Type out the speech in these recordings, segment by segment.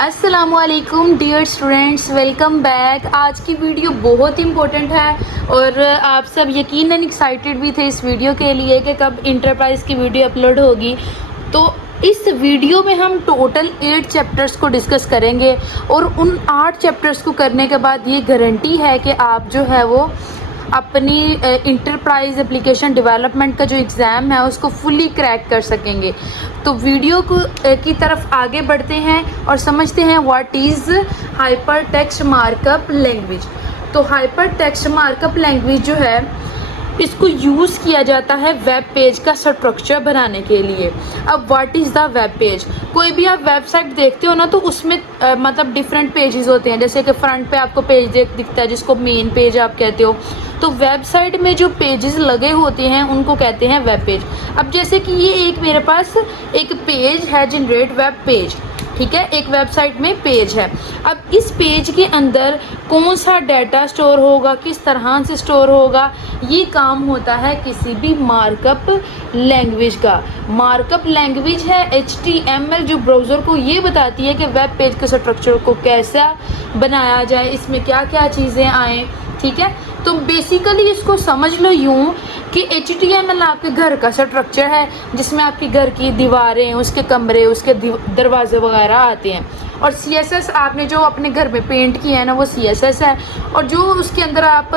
अस्सलामुअलैकुम dear students, welcome back. आज की वीडियो बहुत इंपॉर्टेंट है और आप सब यकीनन एक्साइटेड भी थे इस वीडियो के लिए कि कब इंटरप्राइज़ की वीडियो अपलोड होगी। तो इस वीडियो में हम टोटल 8 चैप्टर्स को डिस्कस करेंगे और उन 8 चैप्टर्स को करने के बाद ये गारंटी है कि आप जो है वो अपनी इंटरप्राइज एप्लीकेशन डेवलपमेंट का जो एग्ज़ाम है उसको फुली क्रैक कर सकेंगे। तो वीडियो को की तरफ आगे बढ़ते हैं और समझते हैं what is hyper text markup language. तो हाइपर टेक्स्ट मार्कअप लैंग्वेज जो है इसको यूज़ किया जाता है वेब पेज का स्ट्रक्चर बनाने के लिए। अब what is the web page? कोई भी आप वेबसाइट देखते हो ना तो उसमें मतलब डिफरेंट पेजेस होते हैं। जैसे कि फ्रंट पे आपको पेज दिखता है जिसको मेन पेज आप कहते हो। तो वेबसाइट में जो पेजेस लगे होते हैं उनको कहते हैं वेब पेज। अब जैसे कि ये एक मेरे पास एक पेज है, जनरेट वेब पेज, ठीक है, एक वेबसाइट में पेज है। अब इस पेज के अंदर कौन सा डाटा स्टोर होगा, किस तरह से स्टोर होगा, ये काम होता है किसी भी मार्कअप लैंग्वेज का। मार्कअप लैंग्वेज है HTML, जो ब्राउज़र को ये बताती है कि वेब पेज के स्ट्रक्चर को कैसा बनाया जाए, इसमें क्या क्या चीज़ें आएँ, ठीक है। तो बेसिकली इसको समझ लो यूँ कि HTML आपके घर का स्ट्रक्चर है जिसमें आपकी घर की दीवारें, उसके कमरे, उसके दरवाजे वगैरह आते हैं। और CSS आपने जो अपने घर में पेंट किया है ना वो CSS है। और जो उसके अंदर आप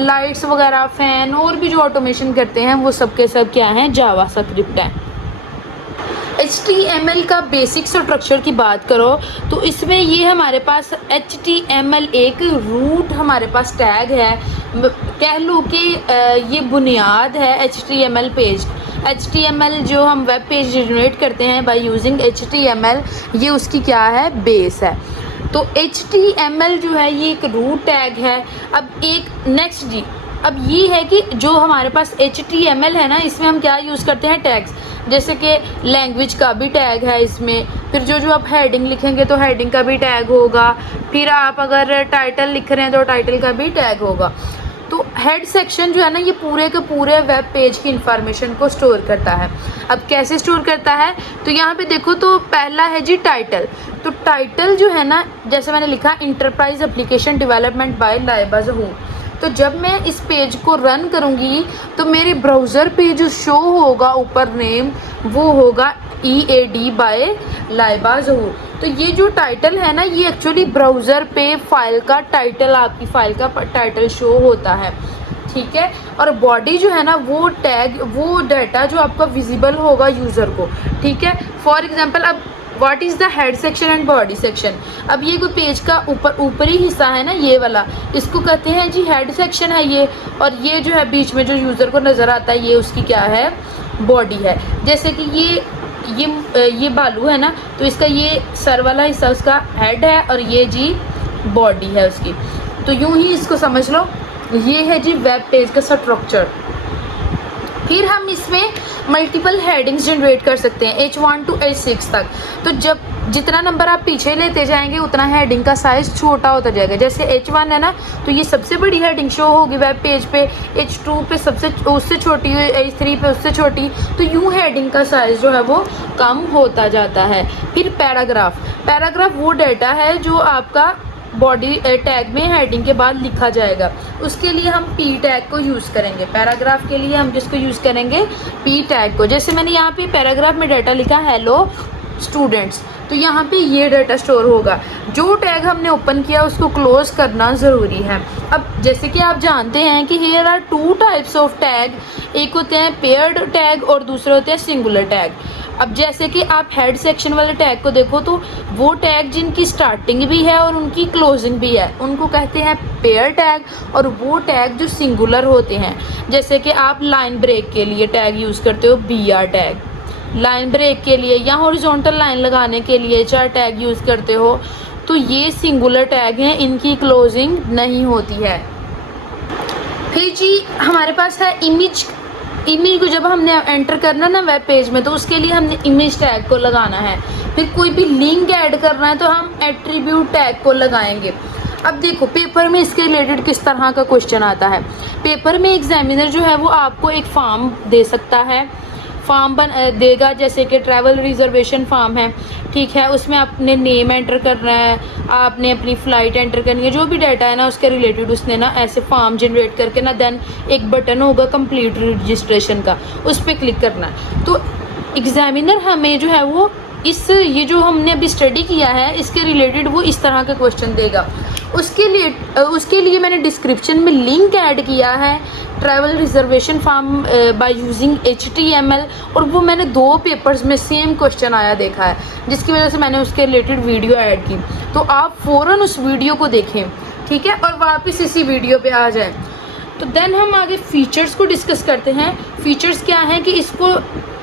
लाइट्स वगैरह, फ़ैन और भी जो ऑटोमेशन करते हैं वो सब के सब क्या हैं, जावास्क्रिप्ट है। HTML का बेसिक स्ट्रक्चर की बात करो तो इसमें ये हमारे पास HTML एक रूट हमारे पास टैग है, कह लो कि ये बुनियाद है HTML पेज। HTML जो हम वेब पेज जनरेट करते हैं बाय यूजिंग HTML, ये उसकी क्या है, बेस है। तो HTML जो है ये एक रूट टैग है। अब एक नेक्स्ट जी, अब ये है कि जो हमारे पास HTML है ना इसमें हम क्या यूज़ करते हैं, टैग्स। जैसे कि लैंग्वेज का भी टैग है इसमें, फिर जो आप हेडिंग लिखेंगे तो हेडिंग का भी टैग होगा, फिर आप अगर टाइटल लिख रहे हैं तो टाइटल का भी टैग होगा। तो हेड सेक्शन जो है ना ये पूरे के पूरे वेब पेज की इंफॉर्मेशन को स्टोर करता है। अब कैसे स्टोर करता है, तो यहाँ पे देखो तो पहला है जी टाइटल। तो टाइटल जो है ना, जैसे मैंने लिखा enterprise application development by Laiba Zahoor. तो जब मैं इस पेज को रन करूँगी तो मेरे ब्राउज़र पे जो शो होगा ऊपर नेम, वो होगा EAD बाय लाइबा ज़हूर। तो ये जो टाइटल है ना ये एक्चुअली ब्राउज़र पे फाइल का टाइटल, आपकी फ़ाइल का टाइटल शो होता है, ठीक है। और बॉडी जो है ना वो टैग, वो डाटा जो आपका विजिबल होगा यूज़र को, ठीक है। फॉर एग्जांपल अब what is the head section and body section. अब ये कोई पेज का ऊपरी हिस्सा है ना ये वाला, इसको कहते हैं जी हेड सेक्शन है ये। और ये जो है बीच में जो यूज़र को नज़र आता है ये उसकी क्या है, बॉडी है। जैसे कि ये बालू है ना तो इसका ये सर वाला हिस्सा उसका हेड है और ये जी बॉडी है उसकी। तो यूँ ही इसको समझ लो, ये है जी वेब पेज का स्ट्रक्चर। फिर हम इसमें मल्टीपल हेडिंग्स जनरेट कर सकते हैं H1 to H6 तक। तो जब जितना नंबर आप पीछे लेते जाएंगे उतना हेडिंग का साइज़ छोटा होता जाएगा। जैसे H1 है ना तो ये सबसे बड़ी हेडिंग शो होगी वेब पेज पे, H2 पे उससे छोटी, H3 पे उससे छोटी। तो यूँ हेडिंग का साइज़ जो है वो कम होता जाता है। फिर पैराग्राफ वो डाटा है जो आपका बॉडी टैग में हेडिंग के बाद लिखा जाएगा। उसके लिए हम P टैग को यूज़ करेंगे। पैराग्राफ के लिए हम जिसको यूज़ करेंगे P टैग को। जैसे मैंने यहाँ पे पैराग्राफ में डाटा लिखा हेलो स्टूडेंट्स, तो यहाँ पे ये डाटा स्टोर होगा। जो टैग हमने ओपन किया उसको क्लोज़ करना ज़रूरी है। अब जैसे कि आप जानते हैं कि here are 2 types of tag, एक होते हैं पेयर्ड टैग और दूसरे होते हैं सिंगुलर टैग। अब जैसे कि आप हेड सेक्शन वाले टैग को देखो तो वो टैग जिनकी स्टार्टिंग भी है और उनकी क्लोजिंग भी है उनको कहते हैं पेयर टैग, और वो टैग जो सिंगुलर होते हैं, जैसे कि आप लाइन ब्रेक के लिए टैग यूज़ करते हो BR टैग, लाइन ब्रेक के लिए या हॉरिजॉन्टल लाइन लगाने के लिए HR टैग यूज़ करते हो, तो ये सिंगुलर टैग हैं, इनकी क्लोजिंग नहीं होती है। फिर जी हमारे पास है इमेज को जब हमने एंटर करना ना वेब पेज में तो उसके लिए हमने इमेज टैग को लगाना है। फिर कोई भी लिंक ऐड करना है तो हम एट्रीब्यूट टैग को लगाएंगे। अब देखो पेपर में इसके रिलेटेड किस तरह का क्वेश्चन आता है। पेपर में एग्जामिनर जो है वो आपको एक फॉर्म दे सकता है, फॉर्म देगा, जैसे कि ट्रैवल रिजर्वेशन फॉर्म है, ठीक है, उसमें आपने नेम एंटर करना है, आपने अपनी फ़्लाइट एंटर करनी है, जो भी डाटा है ना उसके रिलेटेड उसने ना ऐसे फॉर्म जनरेट करके ना, देन एक बटन होगा कंप्लीट रजिस्ट्रेशन का, उस पर क्लिक करना है। तो एग्जामिनर हमें जो है वो ये जो हमने अभी स्टडी किया है इसके रिलेटेड वो इस तरह का क्वेश्चन देगा। उसके लिए मैंने डिस्क्रिप्शन में लिंक ऐड किया है, travel reservation form by using HTML, और वो मैंने 2 पेपर्स में सेम क्वेश्चन आया देखा है, जिसकी वजह से मैंने उसके रिलेटेड वीडियो ऐड की। तो आप फ़ौरन उस वीडियो को देखें, ठीक है, और वापस इसी वीडियो पे आ जाएं। तो देन हम आगे फ़ीचर्स को डिस्कस करते हैं। फ़ीचर्स क्या हैं कि इसको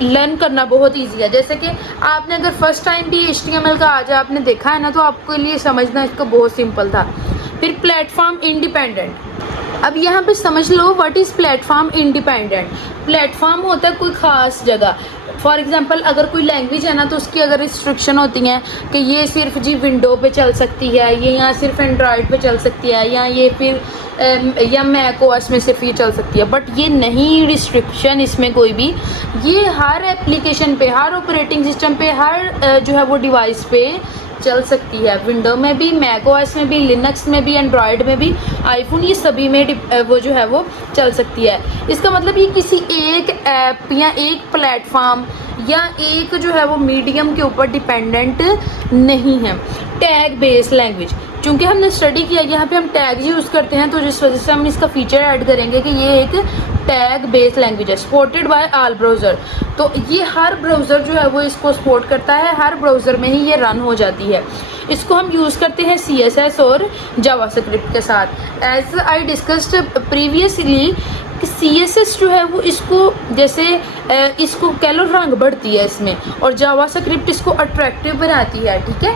लर्न करना बहुत इजी है। जैसे कि आपने अगर फर्स्ट टाइम भी HTML का आज आपने देखा है ना, तो आपके लिए समझना इसका बहुत सिंपल था। फिर प्लेटफॉर्म इंडिपेंडेंट, अब यहाँ पे समझ लो what is platform independent. Platform होता है कोई ख़ास जगह, फॉर एग्जांपल अगर कोई लैंग्वेज है ना, तो उसकी अगर रिस्ट्रिक्शन होती हैं कि ये सिर्फ जी विंडो पे चल सकती है, ये यहाँ सिर्फ एंड्रॉयड पे चल सकती है, या ये फिर या मैक ओएस में सिर्फ ये चल सकती है। बट ये नहीं रिस्ट्रिक्शन इसमें कोई भी, ये हर एप्लीकेशन पे, हर ऑपरेटिंग सिस्टम पे, हर जो है वो डिवाइस पे चल सकती है। विंडो में भी, मैक ओएस में भी, लिनक्स में भी, एंड्रॉयड में भी, आईफोन, ये सभी में वो जो है वो चल सकती है। इसका मतलब ये किसी एक ऐप या एक प्लेटफॉर्म या एक जो है वो मीडियम के ऊपर डिपेंडेंट नहीं है। टैग बेस्ड लैंग्वेज, चूँकि हमने स्टडी किया यहाँ पे हम टैग यूज़ करते हैं, तो जिस वजह से हम इसका फीचर ऐड करेंगे कि ये एक टैग बेस्ड लैंग्वेज है, सपोर्टेड बाय ऑल ब्राउज़र। तो ये हर ब्राउज़र जो है वो इसको सपोर्ट करता है, हर ब्राउज़र में ही ये रन हो जाती है। इसको हम यूज़ करते हैं CSS और जावास्क्रिप्ट के साथ। As I discussed previously, CSS जो है वो इसको जैसे इसको कह लो रंग बढ़ती है इसमें, और जावास्क्रिप्ट इसको अट्रैक्टिव बनाती है, ठीक है।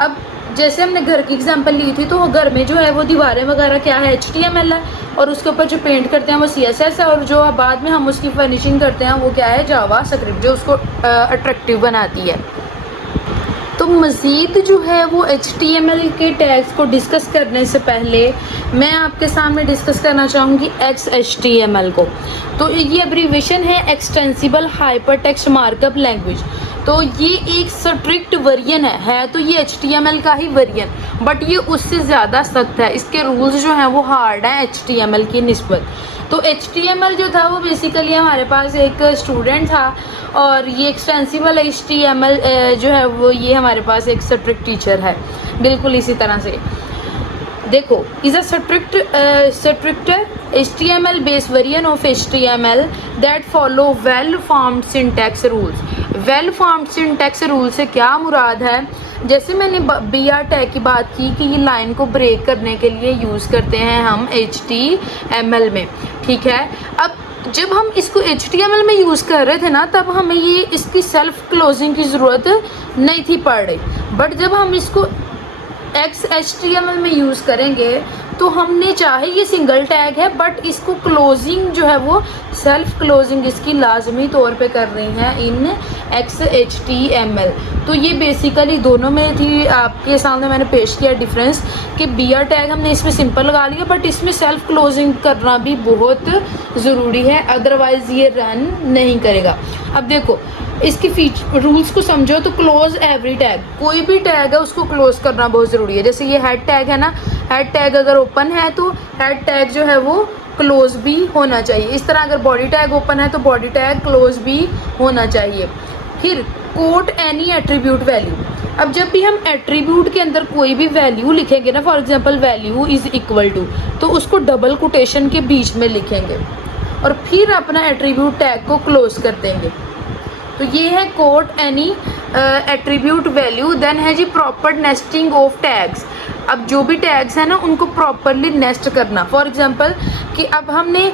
अब जैसे हमने घर की एग्जांपल ली थी, तो वो घर में जो है वो दीवारें वगैरह क्या है, HTML है, और उसके ऊपर जो पेंट करते हैं वो CSS है, और जो बाद में हम उसकी फर्निशिंग करते हैं वो क्या है, जावास्क्रिप्ट, जो उसको अट्रैक्टिव बनाती है। तो मज़ीद जो है वो HTML के टैग्स को डिस्कस करने से पहले मैं आपके सामने डिस्कस करना चाहूँगी XHTML को। तो ये एब्रीवेशन है एक्सटेंसिबल हाइपरटेक्स्ट मार्कअप लैंग्वेज। तो ये एक स्ट्रिक्ट वर्जन है तो ये HTML का ही वर्जन, बट ये उससे ज़्यादा सख्त है, इसके रूल्स जो हैं वो हार्ड हैं HTML की निस्बत। तो HTML जो था वो बेसिकली हमारे पास एक स्टूडेंट था, और ये एक्सटेंसिबल HTML जो है वो ये हमारे पास एक स्ट्रिक्ट टीचर है। बिल्कुल इसी तरह से देखो, is a stricter HTML based version of HTML that follow well formed syntax rules। well formed syntax rule से क्या मुराद है, जैसे मैंने BR टैग की बात की कि ये लाइन को ब्रेक करने के लिए यूज़ करते हैं हम HTML में, ठीक है। अब जब हम इसको HTML में यूज़ कर रहे थे ना, तब हमें ये इसकी सेल्फ क्लोजिंग की ज़रूरत नहीं थी पड़ रही, बट जब हम इसको XHTML में यूज़ करेंगे तो हमने चाहे ये सिंगल टैग है, बट इसको क्लोजिंग जो है वो सेल्फ क्लोजिंग इसकी लाजमी तौर पे कर रही है इन XHTML। तो ये बेसिकली दोनों में थी, आपके सामने मैंने पेश किया डिफरेंस कि BR टैग हमने इसमें सिंपल लगा लिया, बट इसमें सेल्फ क्लोजिंग करना भी बहुत ज़रूरी है, अदरवाइज़ ये रन नहीं करेगा। अब देखो इसकी रूल्स को समझो। तो क्लोज एवरी टैग, कोई भी टैग है उसको क्लोज करना बहुत ज़रूरी है। जैसे ये हेड टैग है ना, हेड टैग अगर ओपन है तो हेड टैग जो है वो क्लोज भी होना चाहिए। इस तरह अगर बॉडी टैग ओपन है तो बॉडी टैग क्लोज भी होना चाहिए। फिर कोट एनी एट्रीब्यूट वैल्यू, अब जब भी हम एट्रीब्यूट के अंदर कोई भी वैल्यू लिखेंगे ना, for example value is equal to, तो उसको डबल कोटेशन के बीच में लिखेंगे और फिर अपना एट्रीब्यूट टैग को क्लोज कर देंगे। तो ये है quote any attribute value. Then है जी प्रॉपर नेस्टिंग ऑफ टैग्स। अब जो भी टैग्स हैं ना उनको प्रॉपरली नेस्ट करना। फॉर एग्जांपल कि अब हमने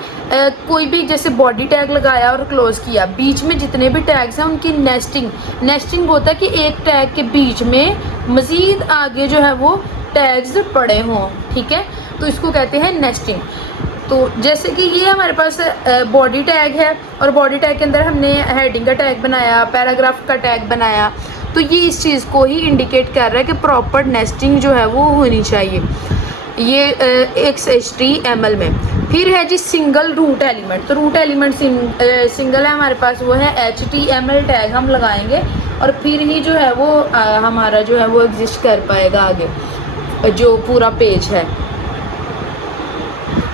कोई भी जैसे बॉडी टैग लगाया और क्लोज किया, बीच में जितने भी टैग्स हैं उनकी नेस्टिंग होता है कि एक टैग के बीच में मज़ीद आगे जो है वो टैग्स पड़े हों, ठीक है, तो इसको कहते हैं नेस्टिंग। तो जैसे कि ये हमारे पास बॉडी टैग है और बॉडी टैग के अंदर हमने हेडिंग का टैग बनाया, पैराग्राफ का टैग बनाया, तो ये इस चीज़ को ही इंडिकेट कर रहा है कि प्रॉपर नेस्टिंग जो है वो होनी चाहिए ये XHTML में। फिर है जी सिंगल रूट एलिमेंट। तो रूट एलिमेंट सिंगल है हमारे पास, वो है HTML टैग हम लगाएंगे और फिर ही जो है वो हमारा जो है वो एग्जिस्ट कर पाएगा आगे जो पूरा पेज है।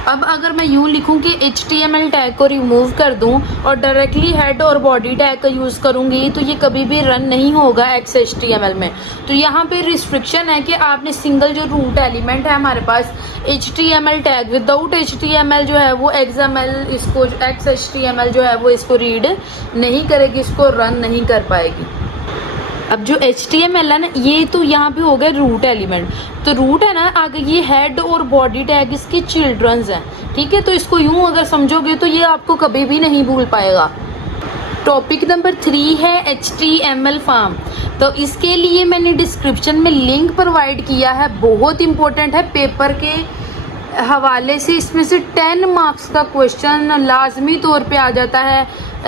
अब अगर मैं यूँ लिखूँ कि HTML टैग को रिमूव कर दूँ और डायरेक्टली हेड और बॉडी टैग का यूज़ करूँगी तो ये कभी भी रन नहीं होगा XHTML में। तो यहाँ पे रिस्ट्रिक्शन है कि आपने सिंगल जो रूट एलिमेंट है हमारे पास HTML टैग, विदाउट HTML जो है वो XML इसको XHTML जो है वो इसको रीड नहीं करेगी, इसको रन नहीं कर पाएगी। अब जो HTML है ना, ये तो यहाँ पे हो गया रूट एलिमेंट। तो रूट है ना, आगे ये हेड और बॉडी टैग इसके चिल्ड्रंस हैं, ठीक है। तो इसको यूँ अगर समझोगे तो ये आपको कभी भी नहीं भूल पाएगा। टॉपिक नंबर 3 है HTML फॉर्म। तो इसके लिए मैंने डिस्क्रिप्शन में लिंक प्रोवाइड किया है, बहुत इंपॉर्टेंट है पेपर के हवाले से। इसमें से 10 मार्क्स का क्वेश्चन लाजमी तौर पे आ जाता है,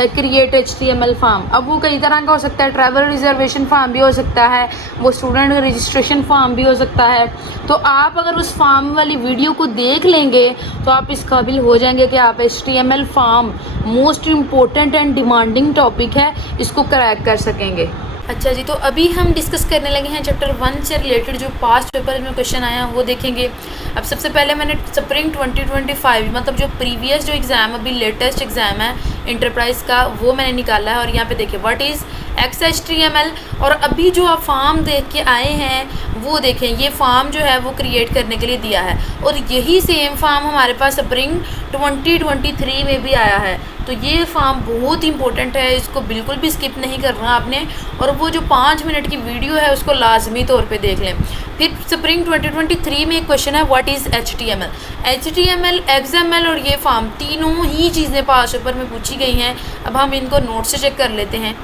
क्रिएट HTML फॉर्म। अब वो कई तरह का हो सकता है, ट्रैवल रिजर्वेशन फॉर्म भी हो सकता है, वो स्टूडेंट रजिस्ट्रेशन फॉर्म भी हो सकता है। तो आप अगर उस फॉर्म वाली वीडियो को देख लेंगे तो आप इस काबिल हो जाएंगे कि आप HTML form, most important and demanding topic है, इसको क्रैक कर सकेंगे। अच्छा जी, तो अभी हम डिस्कस करने लगे हैं चैप्टर 1 से रिलेटेड जो पास्ट पेपर में क्वेश्चन आया वो देखेंगे। अब सबसे पहले मैंने स्प्रिंग 2025 मतलब जो प्रीवियस जो एग्ज़ाम अभी लेटेस्ट एग्ज़ाम है इंटरप्राइज का वो मैंने निकाला है। और यहाँ पे देखिए व्हाट इज़ XHTML। और अभी जो आप फॉर्म देख के आए हैं वो देखें, ये फॉर्म जो है वो क्रिएट करने के लिए दिया है और यही सेम फॉर्म हमारे पास स्प्रिंग 2023 में भी आया है। तो ये फॉर्म बहुत इंपॉर्टेंट है, इसको बिल्कुल भी स्किप नहीं करना आपने। और वो जो 5 मिनट की वीडियो है उसको लाजमी तौर पे देख लें। फिर स्प्रिंग 2023 में एक क्वेश्चन है what is HTML। HTML, XML और ये फॉर्म तीनों ही चीज़ें पास पेपर में पूछी गई हैं। अब हम इनको नोट से चेक कर लेते हैं।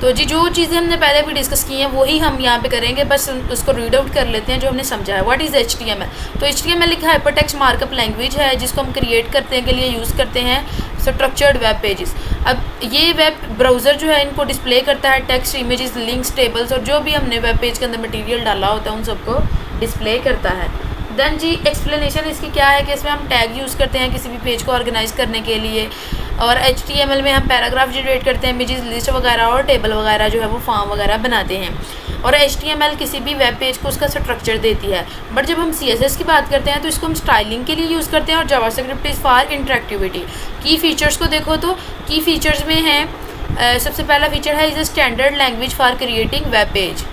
तो जी जो चीज़ें हमने पहले भी डिस्कस की हैं वही हम यहाँ पे करेंगे, बस उसको रीड आउट कर लेते हैं जो हमने समझा है। What is HTML। तो HTML एक हाइपरटेक्स्ट मार्कअप लैंग्वेज है जिसको हम क्रिएट करने के लिए यूज़ करते हैं स्ट्रक्चर्ड वेब पेजेस। अब ये वेब ब्राउज़र जो है इनको डिस्प्ले करता है, टेक्स्ट, इमेजेस, लिंक्स, टेबल्स और जो भी हमने वेब पेज के अंदर मटेरियल डाला होता है उन सबको डिस्प्ले करता है। देन जी एक्सप्लेनेशन इसकी क्या है कि इसमें हम टैग यूज़ करते हैं किसी भी पेज को ऑर्गेनाइज करने के लिए। और HTML में हम पैराग्राफ जनरेट करते हैं, इमेजेस, लिस्ट वगैरह और टेबल वगैरह जो है वो फॉर्म वगैरह बनाते हैं। और HTML किसी भी वेब पेज को उसका स्ट्रक्चर देती है। बट जब हम CSS की बात करते हैं तो इसको हम स्टाइलिंग के लिए यूज़ करते हैं। और जावास्क्रिप्ट इज़ फॉर इंटरेक्टिविटी। की फीचर्स को देखो तो की फीचर्स में है सबसे पहला फीचर है is a standard language for creating web page.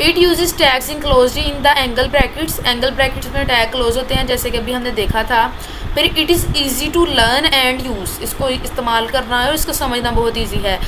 It uses tags enclosed in the angle brackets. Angle brackets में टैग क्लोज होते हैं जैसे कि अभी हमने देखा था। फिर it is easy to learn and use. इसको इस्तेमाल करना है और इसको समझना बहुत ईजी है।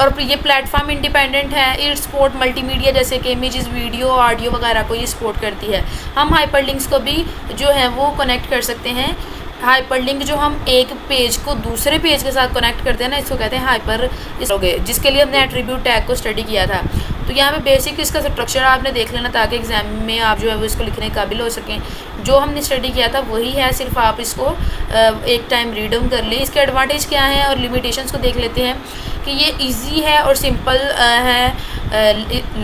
और ये प्लेटफॉर्म इंडिपेंडेंट है। इट सपोर्ट मल्टीमीडिया जैसे कि इमेजेस, वीडियो, ऑडियो वगैरह को ये सपोर्ट करती है। हम हाइपरलिंक्स को भी जो है वो कनेक्ट कर सकते हैं। हाइपरलिंक जो हम एक पेज को दूसरे पेज के साथ कनेक्ट करते हैं ना, इसको कहते हैं हाइपर लिंक, जिसके लिए हमने एट्रीब्यूट टैग को स्टडी किया था। तो यहाँ पे बेसिक इसका स्ट्रक्चर आपने देख लेना ताकि एग्जाम में आप जो है वो इसको लिखने के काबिल हो सकें। जो हमने स्टडी किया था वही है, सिर्फ आप इसको एक टाइम रीड डाउन कर लें। इसके एडवांटेज क्या है और लिमिटेशंस को देख लेते हैं कि ये इजी है और सिंपल है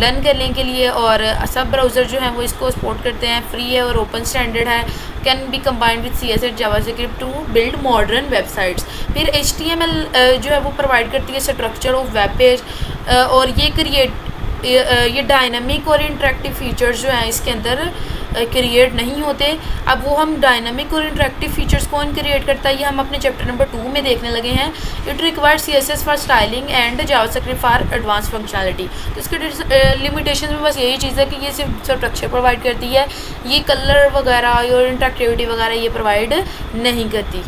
लर्न करने के लिए। और सब ब्राउज़र जो हैं वो इसको सपोर्ट करते हैं, फ्री है और ओपन स्टैंडर्ड है। Can be combined with CSS JavaScript to build modern websites. फिर HTML जो है वो प्रोवाइड करती है स्ट्रक्चर ऑफ वेब पेज। और ये डायनामिक और इंटरेक्टिव फीचर्स जो हैं इसके अंदर क्रिएट नहीं होते। अब वो हम डायनामिक और इंटरेक्टिव फीचर्स कौन क्रिएट करता है ये हम अपने चैप्टर नंबर 2 में देखने लगे हैं। It requires CSS for styling and JavaScript for advance functionality. तो इसके लिमिटेशन में बस यही चीज़ है कि ये सिर्फ स्ट्रक्चर प्रोवाइड करती है, ये कलर वगैरह और इंटरेक्टिविटी वगैरह ये प्रोवाइड नहीं करती।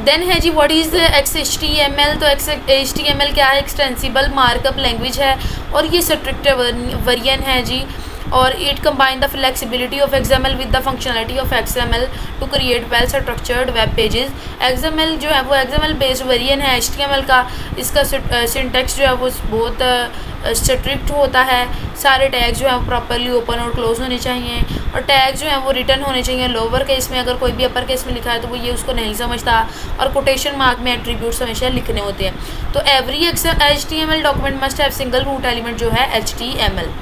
देन है जी व्हाट इज़ XHTML। तो HTML क्या है? एक्सटेंसिबल मार्कअप लैंग्वेज है और ये स्ट्रिक्ट वेरिएंट है जी। और it combine the flexibility of XML with the functionality of XML to create well structured web pages. XML जो है वो XML बेस्ड वेरिएंट है HTML का। इसका सिंटैक्स जो है वो बहुत स्ट्रिक्ट होता है। सारे टैग्स जो है वो प्रॉपरली ओपन और क्लोज होने चाहिए और टैग्स जो हैं वो रिटर्न होने चाहिए लोअर केस में। अगर कोई भी अपर केस में लिखा है तो वो ये उसको नहीं समझता। और कोटेशन मार्क में एट्रीब्यूट्स हमेशा लिखने होते हैं। तो every HTML document must have single root element जो है HTML।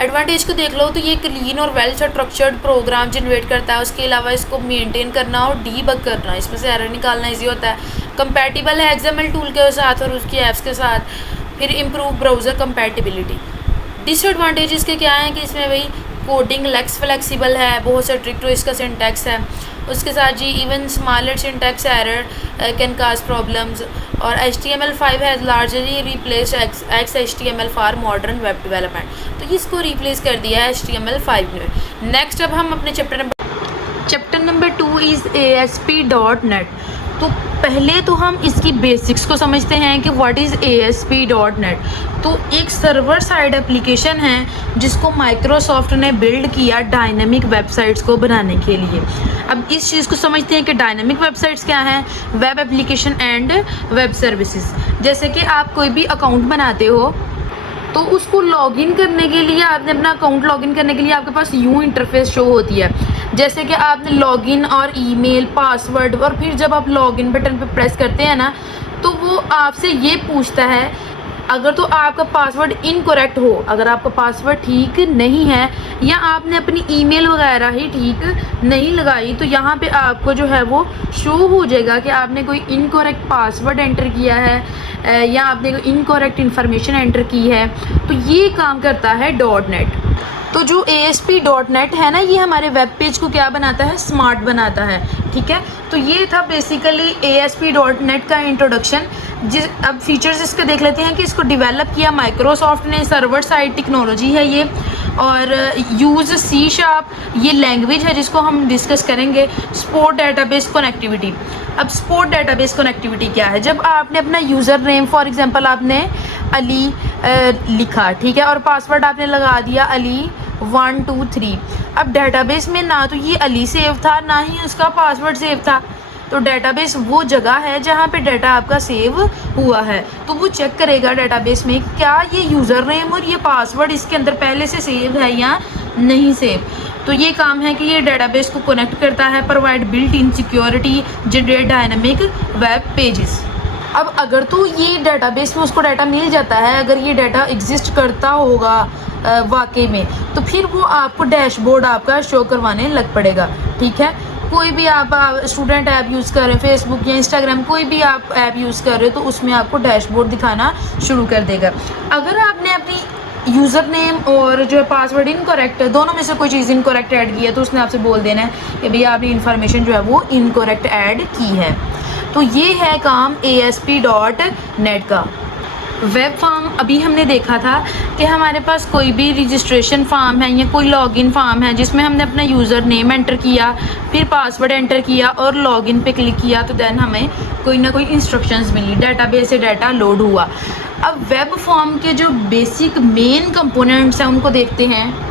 एडवांटेज को देख लो तो ये क्लीन और वेल स्ट्रक्चर्ड प्रोग्राम जनरेट करता है। उसके अलावा इसको मेंटेन करना और डीबग करना, इसमें से एरर निकालना ईजी होता है। कंपैटिबल है XML टूल के साथ और उसकी ऐप्स के साथ। फिर इम्प्रूव ब्राउज़र कंपैटिबिलिटी। डिसएडवांटेज इसके क्या हैं कि इसमें भाई कोडिंग लेक्स फ्लेक्सिबल है, बहुत से ट्रिक टू इसका सिंटैक्स है। उसके साथ जी even smaller syntax error can cause problems. और HTML5 has largely replace XHTML for modern web development. तो इसको रिप्लेस कर दिया है HTML5 ने। नेक्स्ट अब हम अपने चैप्टर नंबर 2 इज़ ASP.NET। तो पहले तो हम इसकी बेसिक्स को समझते हैं कि व्हाट इज़ ASP.NET। तो एक सर्वर साइड एप्लीकेशन है जिसको माइक्रोसॉफ्ट ने बिल्ड किया डायनामिक वेबसाइट्स को बनाने के लिए। अब इस चीज़ को समझते हैं कि डायनामिक वेबसाइट्स क्या हैं। Web application and web services. जैसे कि आप कोई भी अकाउंट बनाते हो तो उसको लॉगिन करने के लिए, आपने अपना अकाउंट लॉगिन करने के लिए आपके पास यूँ इंटरफेस शो होती है, जैसे कि आपने लॉगिन और ईमेल, पासवर्ड, और फिर जब आप लॉगिन बटन पर प्रेस करते हैं ना तो वो आपसे ये पूछता है अगर तो आपका पासवर्ड इनकरेक्ट हो, अगर आपका पासवर्ड ठीक नहीं है या आपने अपनी ईमेल वगैरह ही ठीक नहीं लगाई तो यहाँ पे आपको जो है वो शो हो जाएगा कि आपने कोई इनकरेक्ट पासवर्ड एंटर किया है या आपने कोई इनकरेक्ट इन्फॉर्मेशन एंटर की है। तो ये काम करता है .NET। तो जो ASP.NET है ना, ये हमारे वेब पेज को क्या बनाता है, स्मार्ट बनाता है। ठीक है, तो ये था बेसिकली ASP.NET का इंट्रोडक्शन। अब फीचर्स इसके देख लेते हैं कि इसको डेवलप किया माइक्रोसॉफ्ट ने, सर्वर साइड टेक्नोलॉजी है ये, और यूज़ C#, ये लैंग्वेज है जिसको हम डिस्कस करेंगे। Support database connectivity. अब सपोर्ट डेटाबेस कनेक्टिविटी क्या है, जब आपने अपना यूज़र नेम फॉर एग्जांपल आपने अली लिखा, ठीक है, और पासवर्ड आपने लगा दिया अली 1 2 3। अब डेटाबेस में ना तो ये अली सेव था ना ही उसका पासवर्ड सेव था। तो डेटाबेस वो जगह है जहाँ पे डाटा आपका सेव हुआ है, तो वो चेक करेगा डेटाबेस में क्या ये यूज़र नेम और ये पासवर्ड इसके अंदर पहले से सेव है या नहीं सेव। तो ये काम है कि ये डेटाबेस को कनेक्ट करता है, provide built in security, generate dynamic web pages. अब अगर तो ये डेटाबेस में उसको डाटा मिल जाता है, अगर ये डाटा एग्जिस्ट करता होगा वाकई में, तो फिर वो आपको डैशबोर्ड आपका शो करवाने लग पड़ेगा। ठीक है, कोई भी आप स्टूडेंट ऐप यूज़ कर रहे हैं, फेसबुक या इंस्टाग्राम, कोई भी आप ऐप यूज़ कर रहे हो तो उसमें आपको डैशबोर्ड दिखाना शुरू कर देगा। अगर आपने अपनी यूज़र नेम और जो है पासवर्ड इनकरेक्ट है, दोनों में से कोई चीज़ इनकरेक्ट ऐड की है तो उसने आपसे बोल देना है कि भैया आपने इन्फॉर्मेशन जो है वो इनकरेक्ट ऐड की है। तो ये है काम ASP.NET का। वेब फॉर्म अभी हमने देखा था कि हमारे पास कोई भी रजिस्ट्रेशन फॉर्म है या कोई लॉगिन फॉर्म है जिसमें हमने अपना यूज़र नेम एंटर किया, फिर पासवर्ड एंटर किया और लॉगिन पे क्लिक किया, तो देन हमें कोई ना कोई इंस्ट्रक्शंस मिली, डेटाबेस से डाटा लोड हुआ। अब वेब फॉर्म के जो बेसिक मेन कंपोनेंट्स हैं उनको देखते हैं।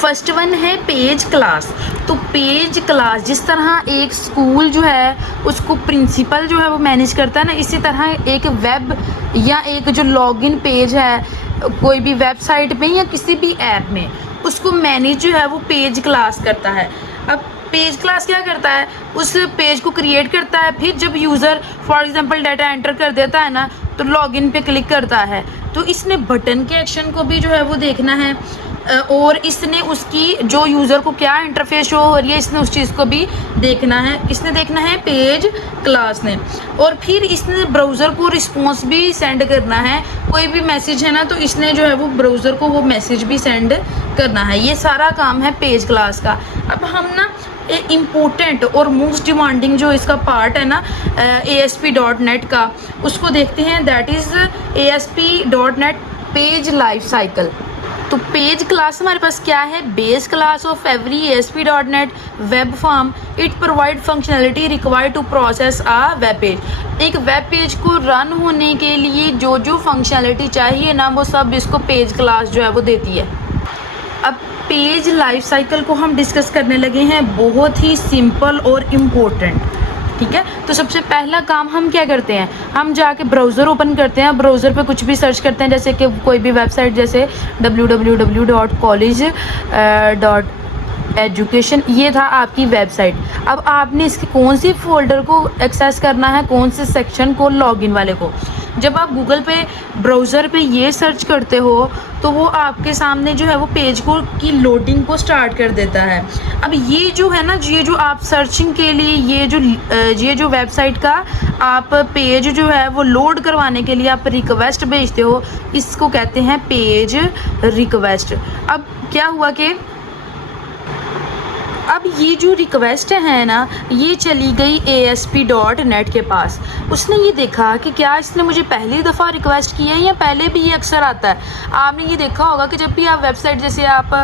फर्स्ट वन है पेज क्लास। तो पेज क्लास जिस तरह एक स्कूल जो है उसको प्रिंसिपल जो है वो मैनेज करता है ना, इसी तरह एक वेब या एक जो लॉगिन पेज है कोई भी वेबसाइट में या किसी भी ऐप में, उसको मैनेज जो है वो पेज क्लास करता है। अब पेज क्लास क्या करता है, उस पेज को क्रिएट करता है, फिर जब user for example data enter कर देता है ना तो लॉगिन पे क्लिक करता है, तो इसने बटन के एक्शन को भी जो है वो देखना है और इसने उसकी जो यूज़र को क्या इंटरफेस शो हो रही है इसने उस चीज़ को भी देखना है। इसने देखना है पेज क्लास ने, और फिर इसने ब्राउज़र को रिस्पॉन्स भी सेंड करना है। कोई भी मैसेज है ना तो इसने जो है वो ब्राउज़र को वो मैसेज भी सेंड करना है। ये सारा काम है पेज क्लास का। अब हम ना इम्पोर्टेंट और मोस्ट डिमांडिंग जो इसका पार्ट है ना ASP.NET का, उसको देखते हैं, that is ASP.NET page life cycle. तो पेज क्लास हमारे पास क्या है, base class of every ASP.NET web form. It provide functionality required to process a web page. एक वेब पेज को रन होने के लिए जो जो फंक्शनलिटी चाहिए ना वो सब इसको पेज क्लास जो है वो देती है। अब पेज लाइफ साइकिल को हम डिस्कस करने लगे हैं, बहुत ही सिंपल और इम्पोर्टेंट। ठीक है, तो सबसे पहला काम हम क्या करते हैं, हम जाके ब्राउज़र ओपन करते हैं, ब्राउज़र पे कुछ भी सर्च करते हैं, जैसे कि कोई भी वेबसाइट जैसे www.college. एजुकेशन, ये था आपकी वेबसाइट। अब आपने इसके कौन सी फ़ोल्डर को एक्सेस करना है, कौन से सेक्शन को, लॉगिन वाले को। जब आप गूगल पे ब्राउज़र पे ये सर्च करते हो तो वो आपके सामने जो है वो पेज को की लोडिंग को स्टार्ट कर देता है। अब ये जो है ना, ये जो आप सर्चिंग के लिए ये जो वेबसाइट का आप पेज जो है वो लोड करवाने के लिए आप रिक्वेस्ट भेजते हो, इसको कहते हैं पेज रिक्वेस्ट। अब क्या हुआ कि अब ये जो रिक्वेस्ट है ना, ये चली गई ASP.NET के पास। उसने ये देखा कि क्या इसने मुझे पहली दफ़ा रिक्वेस्ट की है या पहले भी ये अक्सर आता है। आपने ये देखा होगा कि जब भी आप वेबसाइट, जैसे आप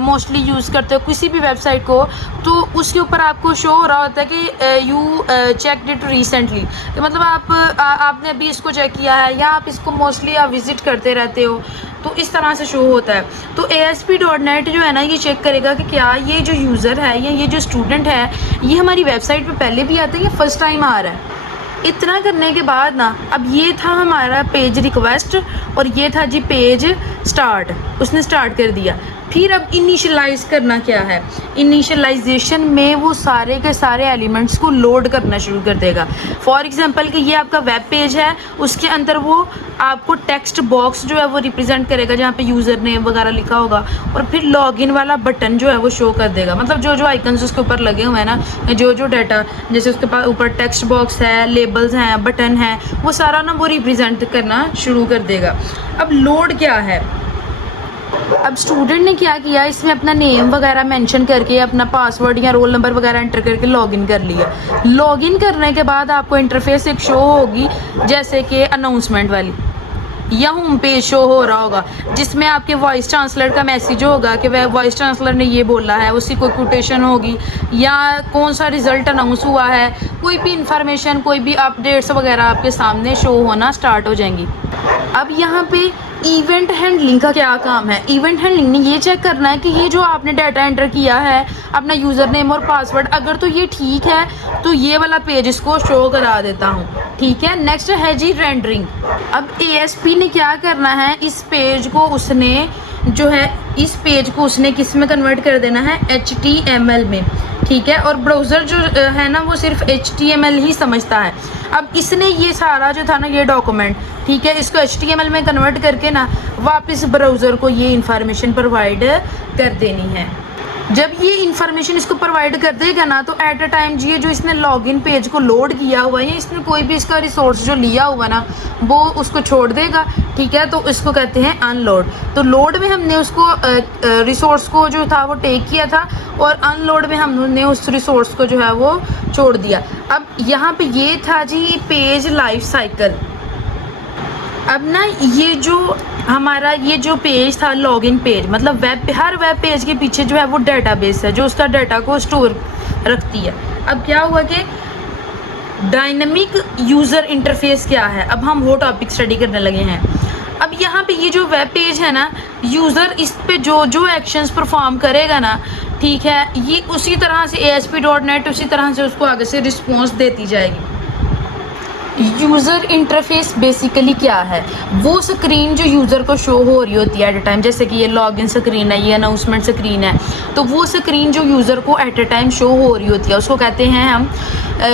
मोस्टली यूज़ करते हो किसी भी वेबसाइट को, तो उसके ऊपर आपको शो हो रहा होता है कि यू चेकड इट रिसेंटली, मतलब आपने अभी इसको चेक किया है, या आप इसको मोस्टली आप विज़िट करते रहते हो, तो इस तरह से शो होता है। तो ASP.NET जो है ना, ये चेक करेगा कि क्या ये जो यूज़र है या ये जो स्टूडेंट है, ये हमारी वेबसाइट पे पहले भी आता है या फर्स्ट टाइम आ रहा है। इतना करने के बाद ना, अब ये था हमारा पेज रिक्वेस्ट और ये था जी पेज स्टार्ट, उसने स्टार्ट कर दिया। फिर अब इनिशियलाइज़ करना क्या है, इनिशियलाइजेशन में वो सारे के सारे एलिमेंट्स को लोड करना शुरू कर देगा। फॉर एग्जांपल कि ये आपका वेब पेज है, उसके अंदर वो आपको टेक्स्ट बॉक्स जो है वो रिप्रेजेंट करेगा, जहाँ पे यूज़र नेम वगैरह लिखा होगा, और फिर लॉगिन वाला बटन जो है वो शो कर देगा। मतलब जो जो आइकन्स उसके ऊपर लगे हुए हैं ना, जो जो डाटा, जैसे उसके पास ऊपर टेक्स्ट बॉक्स है, लेबल्स हैं, बटन है, वो सारा ना वो रिप्रेजेंट करना शुरू कर देगा। अब लोड क्या है, अब स्टूडेंट ने क्या किया, इसमें अपना नेम वगैरह मेंशन करके अपना पासवर्ड या रोल नंबर वगैरह एंटर करके लॉगिन कर लिया। लॉगिन करने के बाद आपको इंटरफेस एक शो होगी, जैसे कि अनाउंसमेंट वाली, या होम पेज शो हो रहा होगा, जिसमें आपके वॉइस ट्रांसलेटर का मैसेज होगा कि वह वॉइस ट्रांसलेटर ने ये बोला है, उसी कोई कोटेशन होगी, या कौन सा रिज़ल्ट अनाउंस हुआ है, कोई भी इंफॉर्मेशन, कोई भी अपडेट्स वगैरह आपके सामने शो होना स्टार्ट हो जाएंगी। अब यहाँ पे इवेंट हैंडलिंग का क्या काम है। इवेंट हैंडलिंग ने ये चेक करना है कि ये जो आपने डाटा एंटर किया है, अपना यूज़र नेम और पासवर्ड, अगर तो ये ठीक है तो ये वाला पेज इसको शो करा देता हूँ, ठीक है। नेक्स्ट है जी रेंडरिंग। अब ASP ने क्या करना है, इस पेज को उसने जो है, इस पेज को उसने किस में कन्वर्ट कर देना है, HTML में, ठीक है। और ब्राउज़र जो है ना, वो सिर्फ HTML ही समझता है। अब इसने ये सारा जो था ना, ये डॉक्यूमेंट, ठीक है, इसको HTML में कन्वर्ट करके ना वापस ब्राउज़र को ये इंफॉर्मेशन प्रोवाइड कर देनी है। जब ये इन्फॉर्मेशन इसको प्रोवाइड कर देगा ना, तो एट अ टाइम ये जो इसने लॉगिन पेज को लोड किया हुआ है, इसने कोई भी इसका रिसोर्स जो लिया हुआ ना, वो उसको छोड़ देगा, ठीक है। तो इसको कहते हैं अनलोड। तो लोड में हमने उसको रिसोर्स को जो था वो टेक किया था, और अनलोड में हमने उस रिसोर्स को जो है वो छोड़ दिया। अब यहाँ पे ये था जी पेज लाइफ साइकिल। अब ना ये जो हमारा ये जो पेज था लॉगिन पेज, मतलब हर वेब पेज के पीछे जो है वो डेटाबेस है जो उसका डाटा को स्टोर रखती है। अब क्या हुआ कि डायनेमिक यूज़र इंटरफेस क्या है, अब हम वो टॉपिक स्टडी करने लगे हैं। अब यहाँ पे ये जो वेब पेज है ना, यूज़र इस पे जो जो एक्शंस परफॉर्म करेगा ना, ठीक है, ये उसी तरह से ASP.NET उसी तरह से उसको आगे से रिस्पॉन्स देती जाएगी। यूज़र इंटरफेस बेसिकली क्या है, वो स्क्रीन जो यूज़र को शो हो रही होती है एट अ टाइम, जैसे कि ये लॉगिन स्क्रीन है, ये अनाउंसमेंट स्क्रीन है, तो वो स्क्रीन जो यूज़र को एट अ टाइम शो हो रही होती है उसको कहते हैं हम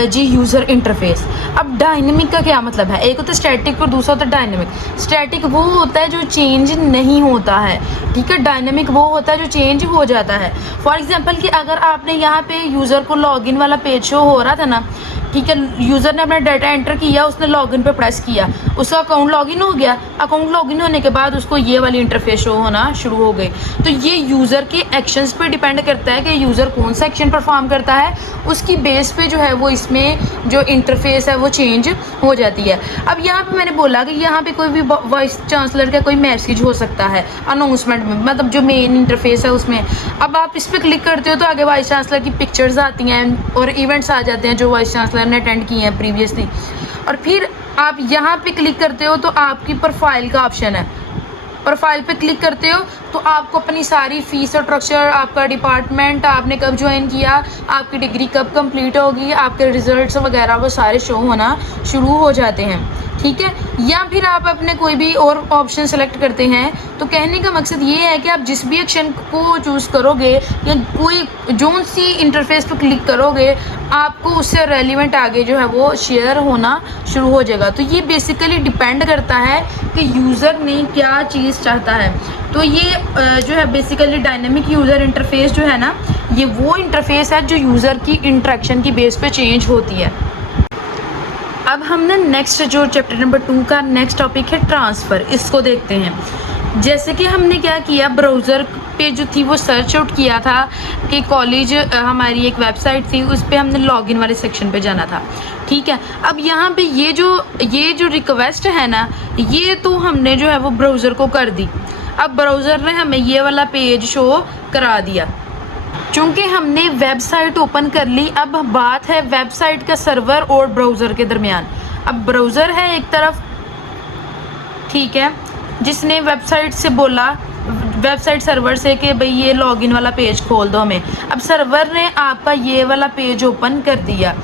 जी यूज़र इंटरफेस। अब डायनेमिक का क्या मतलब है, एक होता है स्टैटिक और दूसरा होता है डायनेमिक। स्टैटिक वो होता है जो चेंज नहीं होता है, ठीक है। डायनेमिक वो होता है जो चेंज हो जाता है। फॉर एग्जांपल कि अगर आपने यहाँ पे यूज़र को लॉगिन वाला पेज शो हो रहा था ना, ठीक है, यूज़र ने अपना डाटा एंटर किया, उसने लॉगिन पे प्रेस किया, उसका अकाउंट लॉगिन हो गया। अकाउंट लॉगिन होने के बाद उसको ये वाली इंटरफेस शो होना शुरू हो गई। तो ये यूज़र के एक्शंस पे डिपेंड करता है कि यूज़र कौन सा एक्शन परफॉर्म करता है, उसकी बेस पे जो है वो इसमें जो इंटरफेस है वो चेंज हो जाती है। अब यहाँ पे मैंने बोला कि यहाँ पे कोई भी वॉइस ट्रांसलेटर का कोई मैसेज हो सकता है अनाउंसमेंट में, मतलब जो मेन इंटरफेस है उसमें। अब आप इस पर क्लिक करते हो तो आगे वॉइस ट्रांसलेटर की पिक्चर्स आती हैं और इवेंट्स आ जाते हैं जो वॉइस ट्रांसलेटर ने अटेंड किए हैं प्रीवियसली। और फिर आप यहाँ पे क्लिक करते हो तो आपकी प्रोफाइल का ऑप्शन है, प्रोफाइल पे क्लिक करते हो तो आपको अपनी सारी फीस स्ट्रक्चर, आपका डिपार्टमेंट, आपने कब ज्वाइन किया, आपकी डिग्री कब कंप्लीट होगी, आपके रिजल्ट्स वगैरह वो सारे शो होना शुरू हो जाते हैं, ठीक है, या फिर आप अपने कोई भी और ऑप्शन सेलेक्ट करते हैं। तो कहने का मकसद ये है कि आप जिस भी एक्शन को चूज़ करोगे या कोई जो सी इंटरफेस पर क्लिक करोगे, आपको उससे रेलिवेंट आगे जो है वो शेयर होना शुरू हो जाएगा। तो ये बेसिकली डिपेंड करता है कि यूज़र ने क्या चीज़ चाहता है। तो ये जो है बेसिकली डायनेमिक यूज़र इंटरफेस जो है ना, ये वो इंटरफेस है जो यूज़र की इंटरेक्शन की बेस पे चेंज होती है। अब हमने नेक्स्ट जो चैप्टर नंबर 2 का नेक्स्ट टॉपिक है ट्रांसफ़र, इसको देखते हैं। जैसे कि हमने क्या किया, ब्राउज़र पे जो थी वो सर्च आउट किया था कि कॉलेज हमारी एक वेबसाइट थी, उस पे हमने लॉगिन वाले सेक्शन पे जाना था। ठीक है, अब यहाँ पे ये जो रिक्वेस्ट है ना, ये तो हमने जो है वो ब्राउज़र को कर दी। अब ब्राउज़र ने हमें ये वाला पेज शो करा दिया। चूँकि हमने वेबसाइट ओपन कर ली, अब बात है वेबसाइट का सर्वर और ब्राउज़र के दरमियान। अब ब्राउज़र है एक तरफ, ठीक है, जिसने वेबसाइट से बोला, वेबसाइट सर्वर से कि भाई ये लॉगिन वाला पेज खोल दो हमें। अब सर्वर ने आपका ये वाला पेज ओपन कर दिया।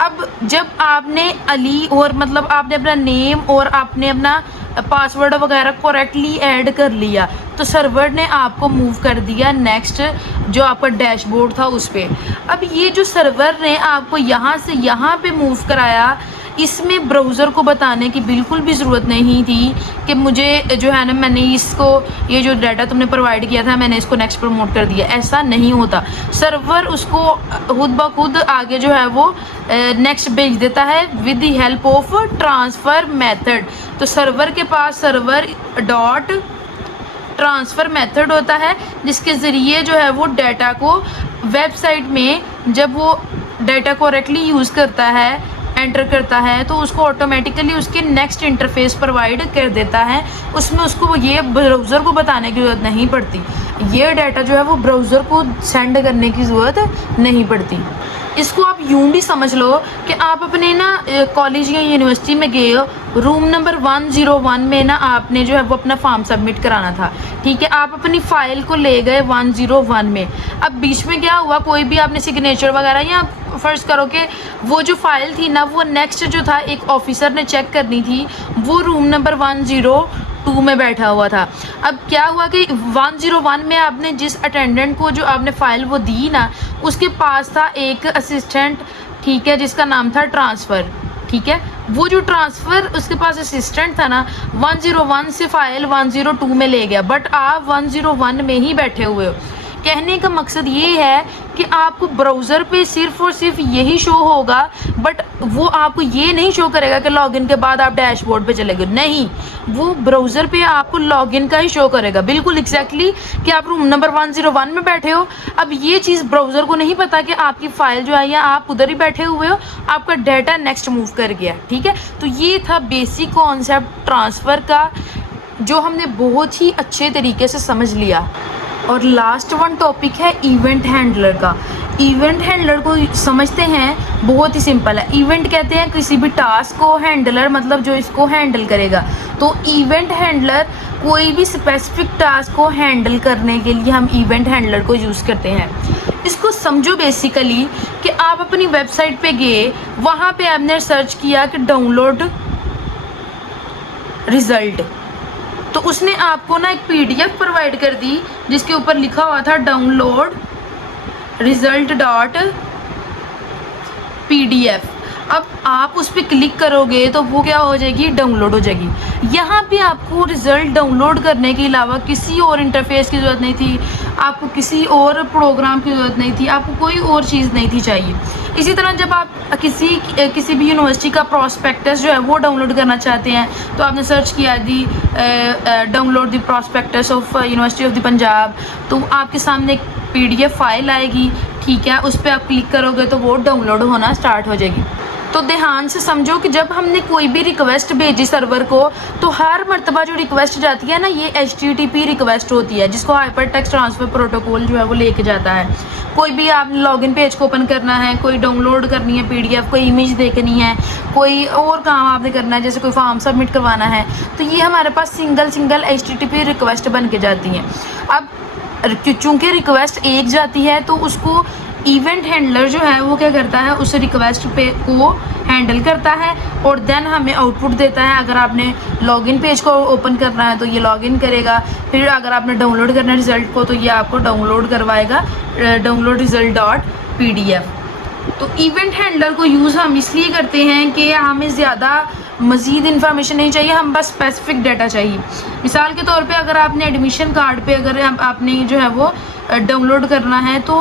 अब जब आपने अली और मतलब आपने अपना नेम और आपने अपना पासवर्ड वगैरह करेक्टली ऐड कर लिया, तो सर्वर ने आपको मूव कर दिया नेक्स्ट जो आपका डैशबोर्ड था उस पर। अब ये जो सर्वर ने आपको यहाँ से यहाँ पे मूव कराया, इसमें ब्राउज़र को बताने की बिल्कुल भी ज़रूरत नहीं थी कि मुझे जो है ना, मैंने इसको ये जो डाटा तुमने प्रोवाइड किया था मैंने इसको नेक्स्ट प्रमोट कर दिया। ऐसा नहीं होता, सर्वर उसको खुद ब खुद आगे जो है वो नेक्स्ट भेज देता है with the help of transfer method. तो सर्वर के पास सर्वर डॉट ट्रांसफ़र मेथड होता है, जिसके ज़रिए जो है वो डाटा को वेबसाइट में जब वो डाटा करेक्टली यूज़ करता है, एंटर करता है, तो उसको ऑटोमेटिकली उसके नेक्स्ट इंटरफेस प्रोवाइड कर देता है। उसमें उसको ये ब्राउज़र को बताने की ज़रूरत नहीं पड़ती, ये डाटा जो है वो ब्राउज़र को सेंड करने की ज़रूरत नहीं पड़ती। इसको आप यूं भी समझ लो कि आप अपने ना कॉलेज या यूनिवर्सिटी में गए हो, रूम नंबर 101 में ना आपने जो है वो अपना फॉर्म सबमिट कराना था। ठीक है, आप अपनी फ़ाइल को ले गए 101 में। अब बीच में क्या हुआ, कोई भी आपने सिग्नेचर वगैरह, या फ़र्ज़ करो कि वो जो फ़ाइल थी ना, वो नेक्स्ट जो था एक ऑफिसर ने चेक करनी थी, वो रूम नंबर 102 में बैठा हुआ था। अब क्या हुआ कि 101 में आपने जिस अटेंडेंट को जो आपने फ़ाइल वो दी ना, उसके पास था एक असिस्टेंट, ठीक है, जिसका नाम था ट्रांसफ़र। ठीक है, वो जो ट्रांसफ़र उसके पास असिस्टेंट था ना, 101 से फ़ाइल 102 में ले गया, बट आप 101 में ही बैठे हुए हो। कहने का मकसद ये है कि आपको ब्राउज़र पे सिर्फ़ और सिर्फ यही शो होगा, बट वो आपको ये नहीं शो करेगा कि लॉगिन के बाद आप डैशबोर्ड पे चले गए। नहीं, वो ब्राउज़र पे आपको लॉगिन का ही शो करेगा, बिल्कुल एग्जैक्टली कि आप रूम नंबर 101 में बैठे हो। अब ये चीज़ ब्राउज़र को नहीं पता कि आपकी फ़ाइल जो है या आप उधर ही बैठे हुए हो, आपका डाटा नेक्स्ट मूव कर गया। ठीक है, तो ये था बेसिक कॉन्सेप्ट ट्रांसफ़र का, जो हमने बहुत ही अच्छे तरीके से समझ लिया। और लास्ट वन टॉपिक है इवेंट हैंडलर का। इवेंट हैंडलर को समझते हैं, बहुत ही सिंपल है। इवेंट कहते हैं किसी भी टास्क को, हैंडलर मतलब जो इसको हैंडल करेगा। तो इवेंट हैंडलर कोई भी स्पेसिफिक टास्क को हैंडल करने के लिए हम इवेंट हैंडलर को यूज़ करते हैं। इसको समझो बेसिकली कि आप अपनी वेबसाइट पे गए, वहाँ पे आपने सर्च किया कि डाउनलोड रिज़ल्ट, तो उसने आपको ना एक PDF प्रोवाइड कर दी जिसके ऊपर लिखा हुआ था डाउनलोड रिज़ल्ट डॉट PDF। अब आप उस पर क्लिक करोगे तो वो क्या हो जाएगी, डाउनलोड हो जाएगी। यहाँ पे आपको रिज़ल्ट डाउनलोड करने के अलावा किसी और इंटरफेस की ज़रूरत नहीं थी, आपको किसी और प्रोग्राम की ज़रूरत नहीं थी, आपको कोई और चीज़ नहीं थी चाहिए। इसी तरह जब आप किसी भी यूनिवर्सिटी का प्रॉस्पेक्टस जो है वो डाउनलोड करना चाहते हैं, तो आपने सर्च किया the download the prospectus of university of the Punjab, तो आपके सामने एक PDF फाइल आएगी। ठीक है, उस पर आप क्लिक करोगे तो वो डाउनलोड होना स्टार्ट हो जाएगी। तो ध्यान से समझो कि जब हमने कोई भी रिक्वेस्ट भेजी सर्वर को, तो हर मरतबा जो रिक्वेस्ट जाती है ना, ये HTTP रिक्वेस्ट होती है, जिसको हाइपर टेक्स्ट ट्रांसफ़र प्रोटोकॉल जो है वो लेके जाता है। कोई भी आपने लॉगिन पेज को ओपन करना है, कोई डाउनलोड करनी है PDF, कोई इमेज देखनी है, कोई और काम आपने करना है, जैसे कोई फॉर्म सबमिट करवाना है, तो ये हमारे पास सिंगल HTTP रिक्वेस्ट बन के जाती हैं। अब चूँकि रिक्वेस्ट एक जाती है, तो उसको इवेंट हैंडलर जो है वो क्या करता है, उस रिक्वेस्ट पे को हैंडल करता है और देन हमें आउटपुट देता है। अगर आपने लॉगिन पेज को ओपन करना है तो ये लॉगिन करेगा, फिर अगर आपने डाउनलोड करना है रिज़ल्ट को तो ये आपको डाउनलोड करवाएगा, डाउनलोड रिज़ल्ट .pdf। तो इवेंट हैंडलर को यूज़ हम इसलिए करते हैं कि हमें ज़्यादा मज़ीद इन्फॉर्मेशन नहीं चाहिए, हम बस स्पेसिफिक डाटा चाहिए। मिसाल के तौर पे अगर आपने एडमिशन कार्ड पे अगर आपने जो है वो डाउनलोड करना है तो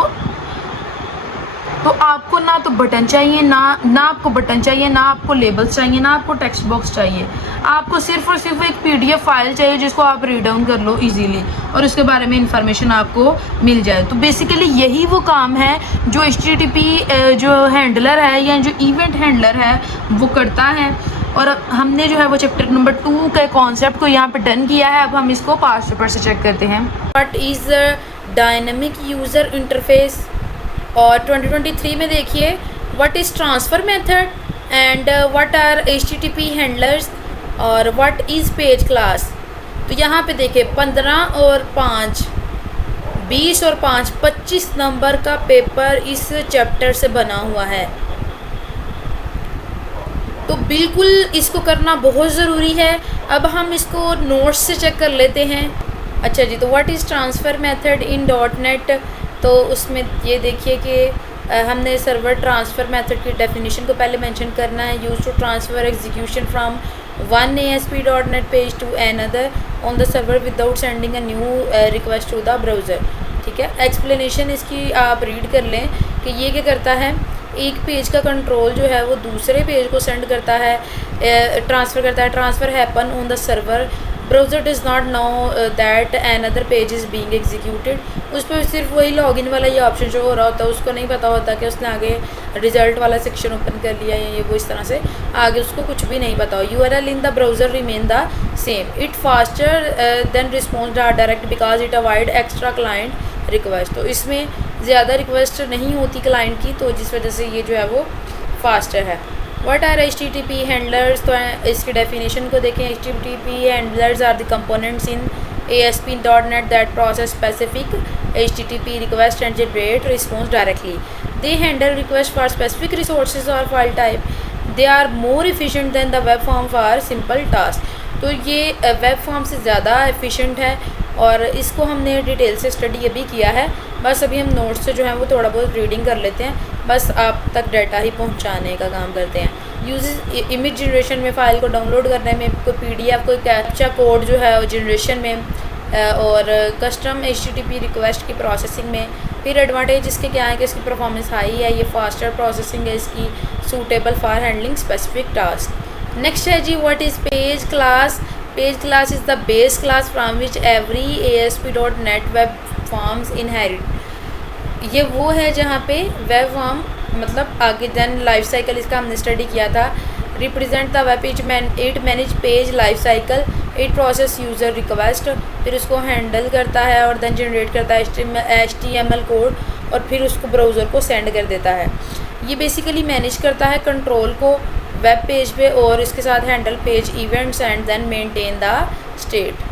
आपको ना तो बटन चाहिए, ना आपको बटन चाहिए, ना आपको लेबल्स चाहिए, ना आपको टेक्स्ट बॉक्स चाहिए। आपको सिर्फ और सिर्फ एक पीडीएफ फाइल चाहिए जिसको आप रीड डाउन कर लो इजीली और उसके बारे में इंफॉर्मेशन आपको मिल जाए। तो बेसिकली यही वो काम है जो HTTP जो हैंडलर है या जो इवेंट हैंडलर है वो करता है। और हमने जो है वो चैप्टर नंबर 2 के कॉन्सेप्ट को यहाँ पे डन किया है। अब हम इसको पास्ट पेपर से चेक करते हैं। What is dynamic user interface. और 2023 में देखिए what is transfer method and what are HTTP handlers और व्हाट इज़ पेज क्लास। तो यहाँ पे देखिए 15 और 5 20 और 5 25 नंबर का पेपर इस चैप्टर से बना हुआ है। तो बिल्कुल इसको करना बहुत ज़रूरी है। अब हम इसको नोट्स से चेक कर लेते हैं। अच्छा जी, तो what is transfer method in .NET। तो उसमें ये देखिए कि हमने सर्वर ट्रांसफ़र मेथड की डेफिनेशन को पहले मेंशन करना है। Use to transfer execution from one ASP.NET page to another on the server without sending a new request to the browser. ठीक है, एक्सप्लेनेशन इसकी आप रीड कर लें कि ये क्या करता है। एक पेज का कंट्रोल जो है वो दूसरे पेज को सेंड करता है, ट्रांसफ़र करता है। Transfer happen on the server, browser does not know that another page is being executed. उस पर सिर्फ वही लॉगिन वाला ये ऑप्शन शो हो रहा होता है, उसको नहीं पता होता कि उसने आगे रिज़ल्ट वाला सेक्शन ओपन कर लिया या ये वो इस तरह से आगे उसको कुछ भी नहीं पता हो। URL in the browser remain the same, it faster than response direct because it avoid extra client request. तो इसमें ज़्यादा रिक्वेस्ट नहीं होती क्लाइंट की, तो जिस वजह से ये जो है वो फास्टर है। What are HTTP handlers. तो इसकी डेफिनेशन को देखें। HTTP handlers are the components in ASP.NET that process specific HTTP request and generate response directly. They handle request for specific resources और file type. They are more efficient than the web form for simple task. तो ये web form से ज़्यादा efficient है और इसको हमने detail से स्टडी अभी किया है। बस अभी हम नोट्स से जो है वो थोड़ा बहुत रीडिंग कर लेते हैं, बस आप तक डाटा ही पहुंचाने का काम करते हैं। यूज़ इमेज जनरेशन में फ़ाइल को डाउनलोड करने में, कोई PDF कोई कैप्चा कोड जो है वो जनरेशन में, और कस्टम HTTP रिक्वेस्ट की प्रोसेसिंग में। फिर एडवांटेज इसके क्या है कि इसकी परफॉर्मेंस हाई है, ये फास्टर प्रोसेसिंग है इसकी, suitable for handling specific task. Next है जी what is page class. Page class is the base class from which every ASP.NET web forms inherit. ये वो है जहाँ पे वेब फॉर्म मतलब आगे देन लाइफ साइकिल इसका हमने स्टडी किया था। Represent the web page it manage page life cycle, it process user request, फिर उसको हैंडल करता है और देन जनरेट करता है HTML कोड और फिर उसको ब्राउज़र को सेंड कर देता है। ये बेसिकली मैनेज करता है कंट्रोल को वेब पेज पे और इसके साथ handle page events and then maintain the state.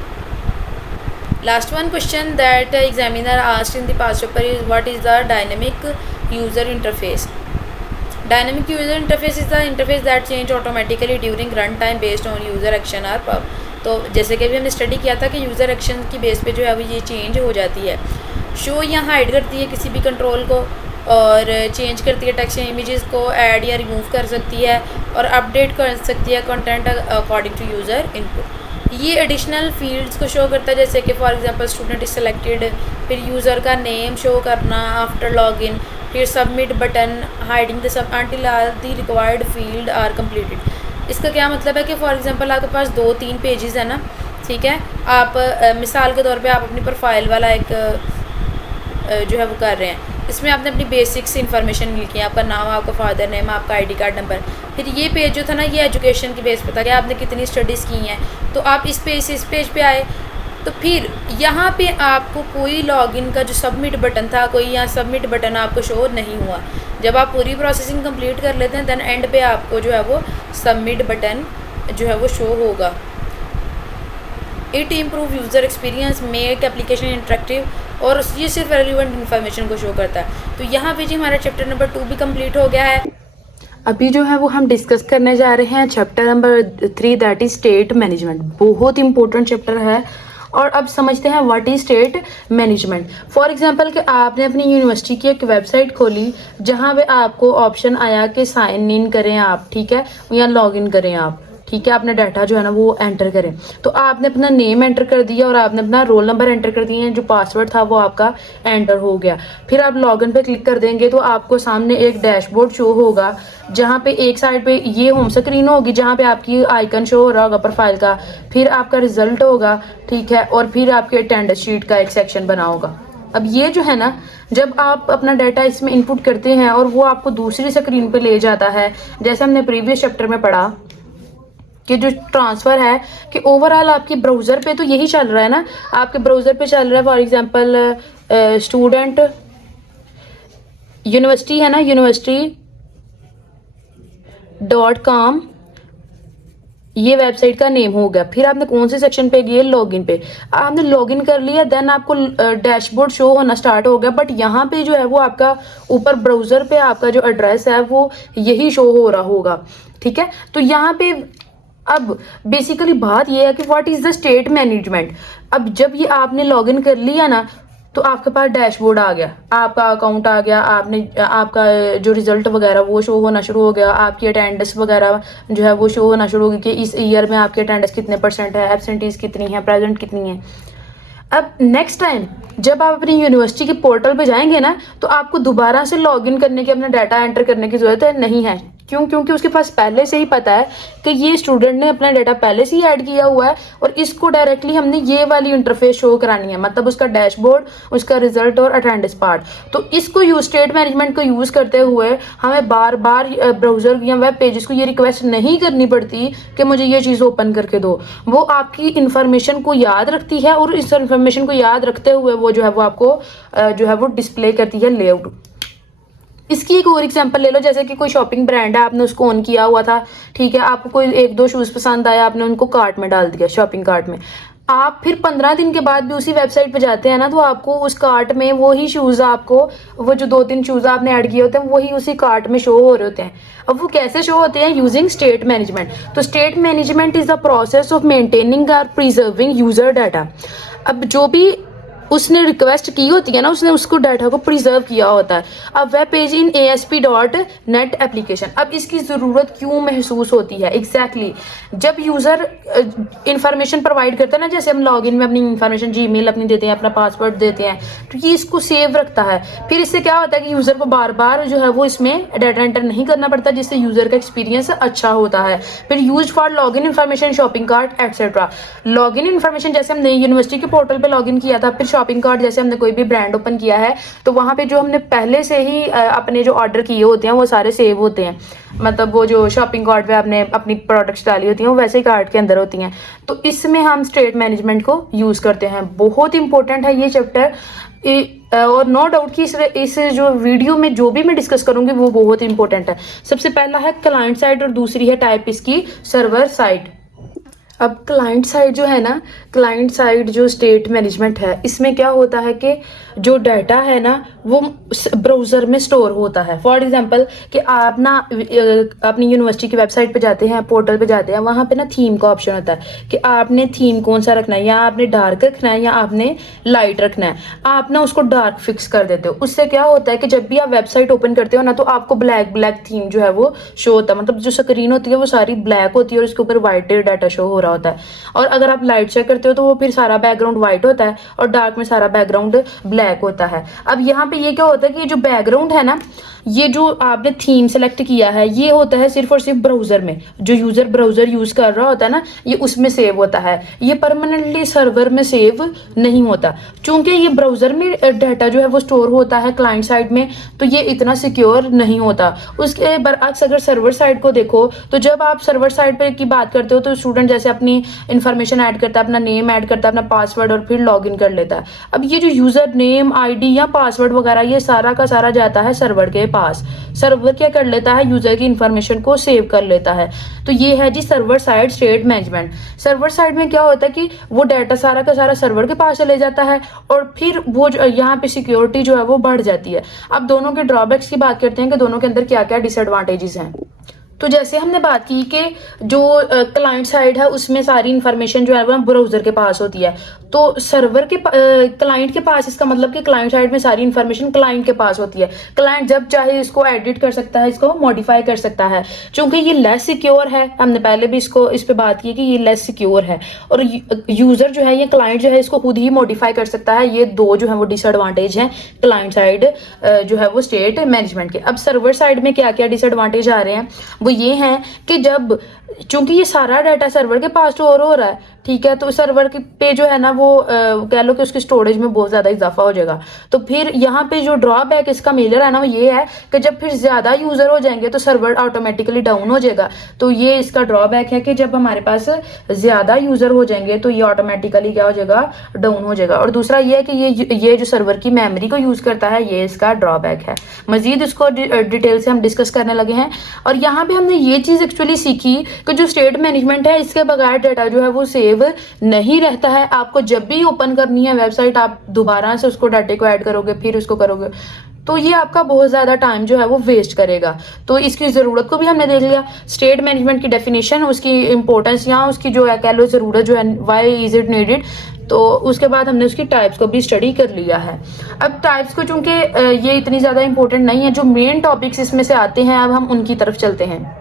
Last one question that examiner asked in the past paper is what is the dynamic user interface. Dynamic user interface is the interface that change automatically during run time based on user action or pub. तो जैसे कि अभी हमने study किया था कि user action की base पे जो है वो ये चेंज हो जाती है। शो या हाइड करती है किसी भी कंट्रोल को और चेंज करती है टेक्स्ट या इमेजेस को, ऐड या रिमूव कर सकती है और अपडेट कर सकती है content according to user input. ये एडिशनल फील्ड्स को शो करता है जैसे कि for example student is selected, फिर यूज़र का नेम शो करना आफ्टर लॉगिन, फिर submit button, hiding the sub until all the required field are completed. इसका क्या मतलब है कि फॉर एग्जांपल आपके पास 2-3 पेजेस है ना, ठीक है, आप मिसाल के तौर पे आप अपनी प्रोफाइल वाला एक जो है वो कर रहे हैं, इसमें आपने अपनी बेसिक्स इन्फॉर्मेशन लिखी है, आपका नाम, आपका फादर नेम, आपका ID कार्ड नंबर। फिर ये पेज जो था ना ये एजुकेशन की बेस पे था कि आपने कितनी स्टडीज़ की हैं, तो आप इस पेज पे आए तो फिर यहाँ पे आपको कोई लॉगिन का जो सबमिट बटन था, कोई यहाँ सबमिट बटन आपको शो नहीं हुआ। जब आप पूरी प्रोसेसिंग कंप्लीट कर लेते हैं देन एंड पे आपको जो है वो सबमिट बटन जो है वो शो होगा। It improve user experience, make application interactive, और ये सिर्फ रेलिवेंट इन्फॉर्मेशन को शो करता है। तो यहाँ पे जी हमारा चैप्टर नंबर 2 भी कंप्लीट हो गया है। अभी जो है वो हम डिस्कस करने जा रहे हैं chapter number 3 that is state management. बहुत इंपॉर्टेंट चैप्टर है। और अब समझते हैं what is state management. For example कि आपने अपनी यूनिवर्सिटी की एक वेबसाइट खोली जहां पे आपको ऑप्शन आया कि साइन इन करें आप, ठीक है, या लॉग इन करें आप, ठीक है, आपने डाटा जो है ना वो एंटर करें। तो आपने अपना नेम एंटर कर दिया और आपने अपना रोल नंबर एंटर कर दिए, जो पासवर्ड था वो आपका एंटर हो गया। फिर आप लॉगिन पे क्लिक कर देंगे तो आपको सामने एक डैशबोर्ड शो होगा जहाँ पे एक साइड पे ये होम स्क्रीन होगी जहाँ पे आपकी आइकन शो हो रहा होगा प्रोफाइल का, फिर आपका रिजल्ट होगा, ठीक है, और फिर आपके अटेंडेंस शीट का एक सेक्शन बना होगा। अब ये जो है ना, जब आप अपना डाटा इसमें इनपुट करते हैं और वो आपको दूसरी स्क्रीन पे ले जाता है, जैसे हमने प्रीवियस चैप्टर में पढ़ा कि जो ट्रांसफ़र है कि ओवरऑल आपके ब्राउज़र पे तो यही चल रहा है ना, आपके ब्राउज़र पे चल रहा है। फॉर एग्जांपल स्टूडेंट यूनिवर्सिटी है ना, university.com ये वेबसाइट का नेम हो गया। फिर आपने कौन से सेक्शन पे गए, लॉगिन पे, आपने लॉगिन कर लिया, देन आपको डैशबोर्ड शो होना स्टार्ट हो गया। बट यहाँ पे जो है वो आपका ऊपर ब्राउज़र पे आपका जो एड्रेस है वो यही शो हो रहा होगा, ठीक है। तो यहाँ पे अब बेसिकली बात यह है कि what is the state management. अब जब ये आपने लॉगिन कर लिया ना तो आपके पास डैशबोर्ड आ गया, आपका अकाउंट आ गया, आपका जो रिजल्ट वगैरह वो शो होना शुरू हो गया, आपकी अटेंडेंस वगैरह जो है वो शो होना शुरू हो गई कि इस ईयर में आपकी अटेंडेंस कितने % है, एब्सेंटीज कितनी है, प्रेजेंट कितनी है। अब नेक्स्ट टाइम जब आप अपनी यूनिवर्सिटी के पोर्टल पे जाएंगे ना तो आपको दोबारा से लॉगिन करने की, अपना डाटा एंटर करने की जरूरत नहीं है। क्यों? क्योंकि उसके पास पहले से ही पता है कि ये स्टूडेंट ने अपना डाटा पहले से ही ऐड किया हुआ है और इसको डायरेक्टली हमने ये वाली इंटरफेस शो करानी है, मतलब उसका डैशबोर्ड, उसका रिजल्ट और अटेंडेंस पार्ट। तो इसको यूज स्टेट मैनेजमेंट को यूज करते हुए हमें बार बार ब्राउजर या वेब पेजेस को ये रिक्वेस्ट नहीं करनी पड़ती कि मुझे ये चीज़ ओपन करके दो। वो आपकी इंफॉर्मेशन को याद रखती है और इस इंफॉर्मेशन को याद रखते हुए वो जो है वो आपको जो है वो डिस्प्ले करती है लेआउट। इसकी एक और एग्जांपल ले लो, जैसे कि कोई शॉपिंग ब्रांड है, आपने उसको ऑन किया हुआ था, ठीक है, आपको कोई 1-2 शूज़ पसंद आया, आपने उनको कार्ट में डाल दिया, शॉपिंग कार्ट में। आप फिर 15 दिन के बाद भी उसी वेबसाइट पे जाते हैं ना तो आपको उस कार्ट में वही शूज़, आपको वो जो 2-3 शूज़ आपने ऐड किए होते हैं वही उसी कार्ट में शो हो रहे होते हैं। अब वो कैसे शो होते हैं? Using state management. तो state management is the process of maintaining और प्रिजर्विंग यूजर डाटा। अब जो भी उसने रिक्वेस्ट की होती है ना, उसने उसको डाटा को प्रिजर्व किया होता है। अब web page in ASP.NET application, अब इसकी ज़रूरत क्यों महसूस होती है? एग्जैक्टली जब यूज़र इंफॉर्मेशन प्रोवाइड करता है ना, जैसे हम लॉगिन में अपनी इंफॉर्मेशन जीमेल अपनी देते हैं, अपना पासवर्ड देते हैं, तो ये इसको सेव रखता है। फिर इससे क्या होता है कि यूज़र को बार बार जो है वो इसमें डाटा एंटर नहीं करना पड़ता, जिससे यूज़र का एक्सपीरियंस अच्छा होता है। फिर use for login information, shopping cart etcetera. Login information जैसे हमने यूनिवर्सिटी के पोर्टल पे लॉगिन किया था, फिर शॉपिंग कार्ट जैसे हमने कोई भी ब्रांड ओपन किया है तो वहाँ पे जो हमने पहले से ही अपने जो ऑर्डर किए होते हैं वो सारे सेव होते हैं। मतलब वो जो शॉपिंग कार्ट पे आपने अपनी प्रोडक्ट्स डाली होती हैं वो वैसे ही कार्ट के अंदर होती हैं। तो इसमें हम स्टेट मैनेजमेंट को यूज़ करते हैं। बहुत इंपॉर्टेंट है ये चैप्टर, और नो डाउट कि इस जो वीडियो में जो भी मैं डिस्कस करूँगी वो बहुत इंपॉर्टेंट है। सबसे पहला है क्लाइंट साइड और दूसरी है टाइप इसकी सर्वर साइड। अब क्लाइंट साइड जो है ना, क्लाइंट साइड जो स्टेट मैनेजमेंट है, इसमें क्या होता है कि जो डाटा है ना वो ब्राउज़र में स्टोर होता है। फॉर एग्जांपल कि आप ना अपनी यूनिवर्सिटी की वेबसाइट पे जाते हैं, पोर्टल पे जाते हैं, वहाँ पे ना थीम का ऑप्शन होता है कि आपने थीम कौन सा रखना है, या आपने डार्क रखना है या आपने लाइट रखना है। आप ना उसको डार्क फिक्स कर देते हो। उससे क्या होता है कि जब भी आप वेबसाइट ओपन करते हो ना तो आपको ब्लैक थीम जो है वो शो होता है, मतलब जो स्क्रीन होती है वो सारी ब्लैक होती है और उसके ऊपर वाइट डाटा शो हो रहा होता है। और अगर आप लाइट चेक करते हो तो वो फिर सारा बैकग्राउंड व्हाइट होता है और डार्क में सारा बैकग्राउंड ब्लैक होता है। अब यहाँ पे ये क्या होता है कि जो बैकग्राउंड है ना, ये जो आपने थीम सेलेक्ट किया है ये होता है सिर्फ और सिर्फ ब्राउजर में, जो यूजर ब्राउजर यूज कर रहा होता है ना ये उसमें सेव होता है, ये परमानेंटली सर्वर में सेव नहीं होता। चूंकि ये ब्राउजर में डाटा जो है वो स्टोर होता है क्लाइंट साइड में, तो ये इतना सिक्योर नहीं होता। उसके बरअक्स अगर सर्वर साइड को देखो तो जब आप सर्वर साइड पर की बात करते हो तो स्टूडेंट जैसे अपनी इंफॉर्मेशन ऐड करता है, अपना नेम ऐड करता है, अपना पासवर्ड, और फिर लॉग इन कर लेता है। अब ये जो यूजर नेम, ID या पासवर्ड वगैरह ये सारा का सारा जाता है सर्वर के पास। सर्वर क्या कर लेता है, यूजर की इंफॉर्मेशन को सेव कर लेता है। तो ये है जी server side state management. Server side में क्या होता है कि वो डाटा सारा का सारा सर्वर के पास चले जाता है और फिर वो जो यहाँ पे सिक्योरिटी जो है वो बढ़ जाती है। अब दोनों के ड्रॉबैक्स की बात करते हैं कि दोनों के अंदर क्या क्या डिसएडवांटेजेस हैं। तो जैसे हमने बात की कि जो क्लाइंट साइड है उसमें सारी इन्फॉर्मेशन जो है वो ब्राउजर के पास होती है, तो सर्वर के क्लाइंट के पास, इसका मतलब कि क्लाइंट साइड में सारी इन्फॉर्मेशन क्लाइंट के पास होती है। क्लाइंट जब चाहे इसको एडिट कर सकता है, इसको मॉडिफाई कर सकता है। चूंकि ये लेस सिक्योर है, हमने पहले भी इस पे बात की कि ये लेस सिक्योर है, और यूजर जो है या क्लाइंट जो है इसको खुद ही मॉडिफाई कर सकता है। ये दो जो है वो डिसएडवांटेज हैं क्लाइंट साइड जो है वो स्टेट मैनेजमेंट के। अब सर्वर साइड में क्या क्या डिसएडवांटेज आ रहे हैं, वो ये है कि जब चूंकि ये सारा डाटा सर्वर के पास स्टोर हो रहा है, ठीक है, तो सर्वर पे जो है ना वो कह लो कि उसकी स्टोरेज में बहुत ज़्यादा इजाफा हो जाएगा। तो फिर यहाँ पे जो ड्रॉबैक इसका मेजर है ना वो ये है कि जब फिर ज़्यादा यूज़र हो जाएंगे तो सर्वर ऑटोमेटिकली डाउन हो जाएगा। तो ये इसका ड्रॉबैक है कि जब हमारे पास ज़्यादा यूज़र हो जाएंगे तो ये ऑटोमेटिकली क्या हो जाएगा, डाउन हो जाएगा। और दूसरा ये है कि ये जो सर्वर की मेमोरी को यूज़ करता है, ये इसका ड्रॉबैक है। मजीद इसको डिटेल से हम डिस्कस करने लगे हैं। और यहाँ पे हमने ये चीज़ एक्चुअली सीखी कि जो स्टेट मैनेजमेंट है इसके बगैर डाटा जो है वो सेव नहीं रहता है। आपको जब भी ओपन करनी है वेबसाइट, आप दोबारा से उसको डाटे को ऐड करोगे, फिर उसको करोगे, तो ये आपका बहुत ज़्यादा टाइम जो है वो वेस्ट करेगा। तो इसकी ज़रूरत को भी हमने देख लिया। स्टेट मैनेजमेंट की डेफिनेशन, उसकी इंपॉर्टेंस, यहाँ उसकी जो है कह लो ज़रूरत जो है, वाई इज़ इट नीडेड। तो उसके बाद हमने उसकी टाइप्स को भी स्टडी कर लिया है। अब टाइप्स को चूंकि ये इतनी ज़्यादा इंपॉर्टेंट नहीं है, जो मेन टॉपिक्स इसमें से आते हैं अब हम उनकी तरफ चलते हैं।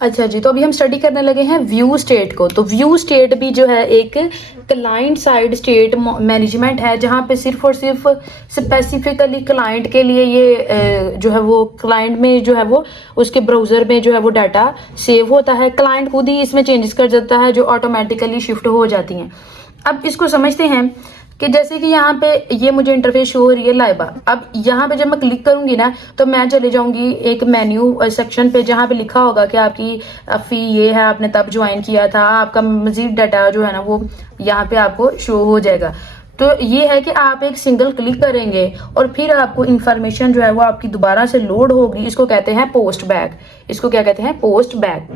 अच्छा जी, तो अभी हम स्टडी करने लगे हैं व्यू स्टेट को। तो व्यू स्टेट भी जो है एक क्लाइंट साइड स्टेट मैनेजमेंट है, जहाँ पे सिर्फ और सिर्फ स्पेसिफिकली क्लाइंट के लिए ये जो है वो क्लाइंट में जो है वो उसके ब्राउज़र में जो है वो डाटा सेव होता है। क्लाइंट खुद ही इसमें चेंजेस कर देता है जो ऑटोमेटिकली शिफ्ट हो जाती हैं। अब इसको समझते हैं कि जैसे कि यहाँ पे ये मुझे इंटरफेस शो हो रही है लाइबा। अब यहाँ पे जब मैं क्लिक करूँगी ना तो मैं चले जाऊँगी एक मेन्यू सेक्शन पे, जहाँ पे लिखा होगा कि आपकी फ़ी ये है, आपने तब ज्वाइन किया था, आपका मज़ीद डाटा जो है ना वो यहाँ पे आपको शो हो जाएगा। तो ये है कि आप एक सिंगल क्लिक करेंगे और फिर आपको इंफॉर्मेशन जो है वो आपकी दोबारा से लोड होगी। इसको कहते हैं पोस्ट बैक। इसको क्या कहते हैं, पोस्ट बैक।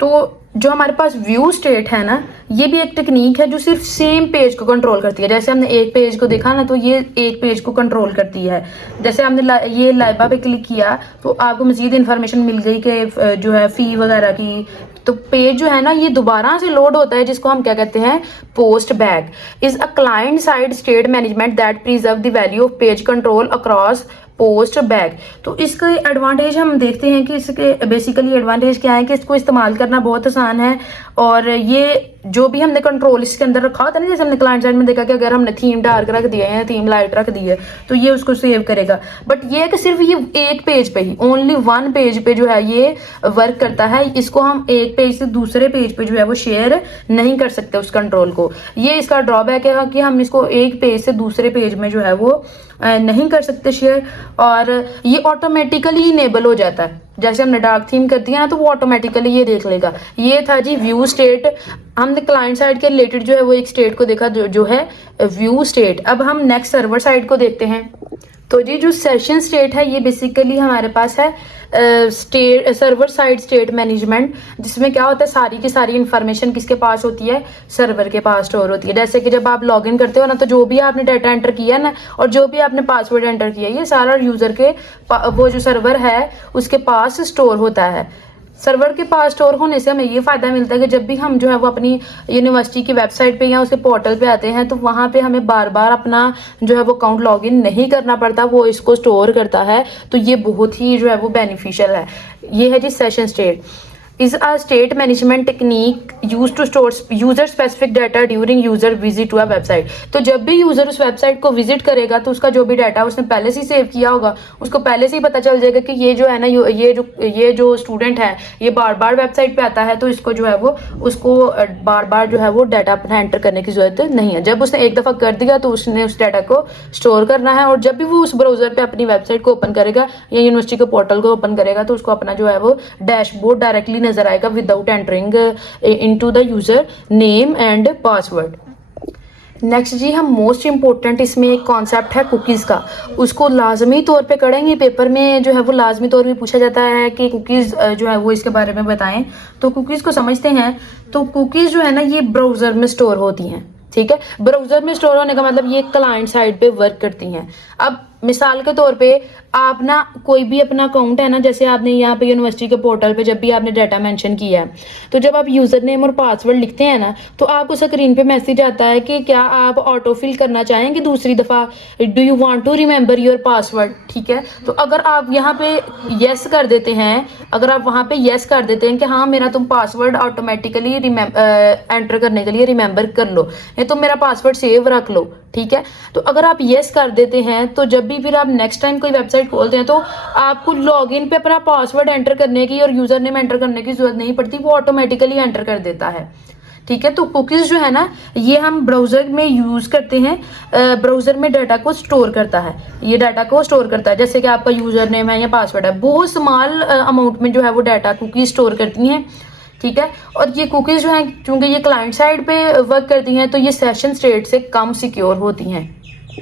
तो जो हमारे पास व्यू स्टेट है ना, ये भी एक टेक्निक है जो सिर्फ सेम पेज को कंट्रोल करती है। जैसे हमने एक पेज को देखा ना, तो ये एक पेज को कंट्रोल करती है। जैसे हमने ये लाइबा पे क्लिक किया तो आपको मज़ीद इन्फॉर्मेशन मिल गई कि जो है फ़ी वगैरह की। तो पेज जो है ना ये दोबारा से लोड होता है, जिसको हम क्या कहते हैं, post back is a client side state management that preserve the value of page control across post back. तो इसके एडवांटेज हम देखते हैं कि इसके बेसिकली एडवांटेज क्या है कि इसको इस्तेमाल करना बहुत आसान है। और ये जो भी हमने कंट्रोल इसके अंदर रखा होता है ना, जैसे हमने क्लाइंट साइड में देखा कि अगर हमने थीम डार्क रख दिया है, थीम लाइट रख दी है, तो ये उसको सेव करेगा। बट ये है कि सिर्फ ये एक पेज पे ही, ओनली वन पेज पे जो है ये वर्क करता है। इसको हम एक पेज से दूसरे पेज पे जो है वो शेयर नहीं कर सकते उस कंट्रोल को। ये इसका ड्रॉबैक है कि हम इसको एक पेज से दूसरे पेज में जो है वो नहीं कर सकते शेयर। और ये ऑटोमेटिकली इनेबल हो जाता है। जैसे हमने डार्क थीम कर दिया ना तो वो ऑटोमेटिकली ये देख लेगा। ये था जी व्यू स्टेट। हमने क्लाइंट साइड के रिलेटेड जो है वो एक स्टेट को देखा जो है व्यू स्टेट। अब हम नेक्स्ट सर्वर साइड को देखते हैं। तो जी जो सेशन स्टेट है ये बेसिकली हमारे पास है सर्वर साइड स्टेट मैनेजमेंट, जिसमें क्या होता है सारी की सारी इंफॉर्मेशन किसके पास होती है, सर्वर के पास स्टोर होती है। जैसे कि जब आप लॉगिन करते हो ना, तो जो भी आपने डाटा एंटर किया ना और जो भी आपने पासवर्ड एंटर किया, ये सारा यूज़र के वो जो सर्वर है उसके पास स्टोर होता है। सर्वर के पास स्टोर होने से हमें ये फ़ायदा मिलता है कि जब भी हम जो है वो अपनी यूनिवर्सिटी की वेबसाइट पे या उसके पोर्टल पे आते हैं तो वहाँ पे हमें बार बार अपना जो है वो अकाउंट लॉगिन नहीं करना पड़ता, वो इसको स्टोर करता है। तो ये बहुत ही जो है वो बेनिफिशियल है। ये है जी session state is a state management technique used to store user specific data during user visit to a website। तो जब भी यूज़र उस वेबसाइट को विजिट करेगा तो उसका जो भी डाटा उसने पहले से ही सेव किया होगा, उसको पहले से ही पता चल जाएगा कि ये जो है ना ये जो स्टूडेंट है ये बार बार वेबसाइट पे आता है, तो इसको जो है वो उसको बार बार जो है वो डाटा अपना एंटर करने की ज़रूरत नहीं है। जब उसने एक दफ़ा कर दिया तो उसने उस डाटा को स्टोर करना है, और जब भी वो उस ब्राउज़र पर अपनी वेबसाइट को ओपन करेगा या यूनिवर्सिटी के पोर्टल को ओपन करेगा तो उसको अपना जो है वो डैशबोर्ड डायरेक्टली नजर आएगा without entering into the user name and password. Next जी हम मोस्ट इम्पोर्टेंट इसमें एक कॉन्सेप्ट है कुकीज़ का, उसको लाजमी तौर पे करेंगे, पेपर में जो है वो लाजमी तौर पे पूछा जाता है कि कुकीज़ जो है वो इसके बारे में बताएं। तो कुकीज़ को समझते हैं। तो कुकीज़ जो है ना ये ब्राउज़र में स्टोर होती हैं, ठीक है। ब्राउज़र में स्टोर होने का मतलब ये क्लाइंट साइड पे वर्क करती हैं। अब मिसाल के तौर पे आप ना कोई भी अपना अकाउंट है ना, जैसे आपने यहाँ पे यूनिवर्सिटी के पोर्टल पे जब भी आपने डाटा मेंशन किया है, तो जब आप यूज़र नेम और पासवर्ड लिखते हैं ना, तो आपको स्क्रीन पे मैसेज आता है कि क्या आप ऑटो फिल करना चाहेंगे दूसरी दफ़ा, do you want to remember your password, ठीक है। तो अगर आप यहाँ पे येस कर देते हैं, अगर आप वहाँ पे येस कर देते हैं कि हाँ मेरा तुम पासवर्ड ऑटोमेटिकली एंटर करने के लिए रिमेंबर कर लो, या तुम मेरा पासवर्ड सेव रख लो, ठीक है। तो अगर आप येस कर देते हैं तो जब भी फिर आप नेक्स्ट टाइम कोई वेबसाइट खोलते हैं तो आपको लॉगिन पे अपना पासवर्ड एंटर करने की और यूज़र नेम एंटर करने की ज़रूरत नहीं पड़ती, वो ऑटोमेटिकली एंटर कर देता है, ठीक है। तो कुकीज़ जो है ना ये हम ब्राउज़र में यूज़ करते हैं, ब्राउज़र में डाटा को स्टोर करता है, ये डाटा को स्टोर करता है। जैसे कि आपका यूज़र नेम है या पासवर्ड है, बहुत स्मॉल अमाउंट में जो है वो डाटा कुकीज़ स्टोर करती हैं, ठीक है। और ये कुकीज़ जो हैं चूँकि ये क्लाइंट साइड पे वर्क करती हैं तो ये सेशन स्टेट से कम सिक्योर होती हैं।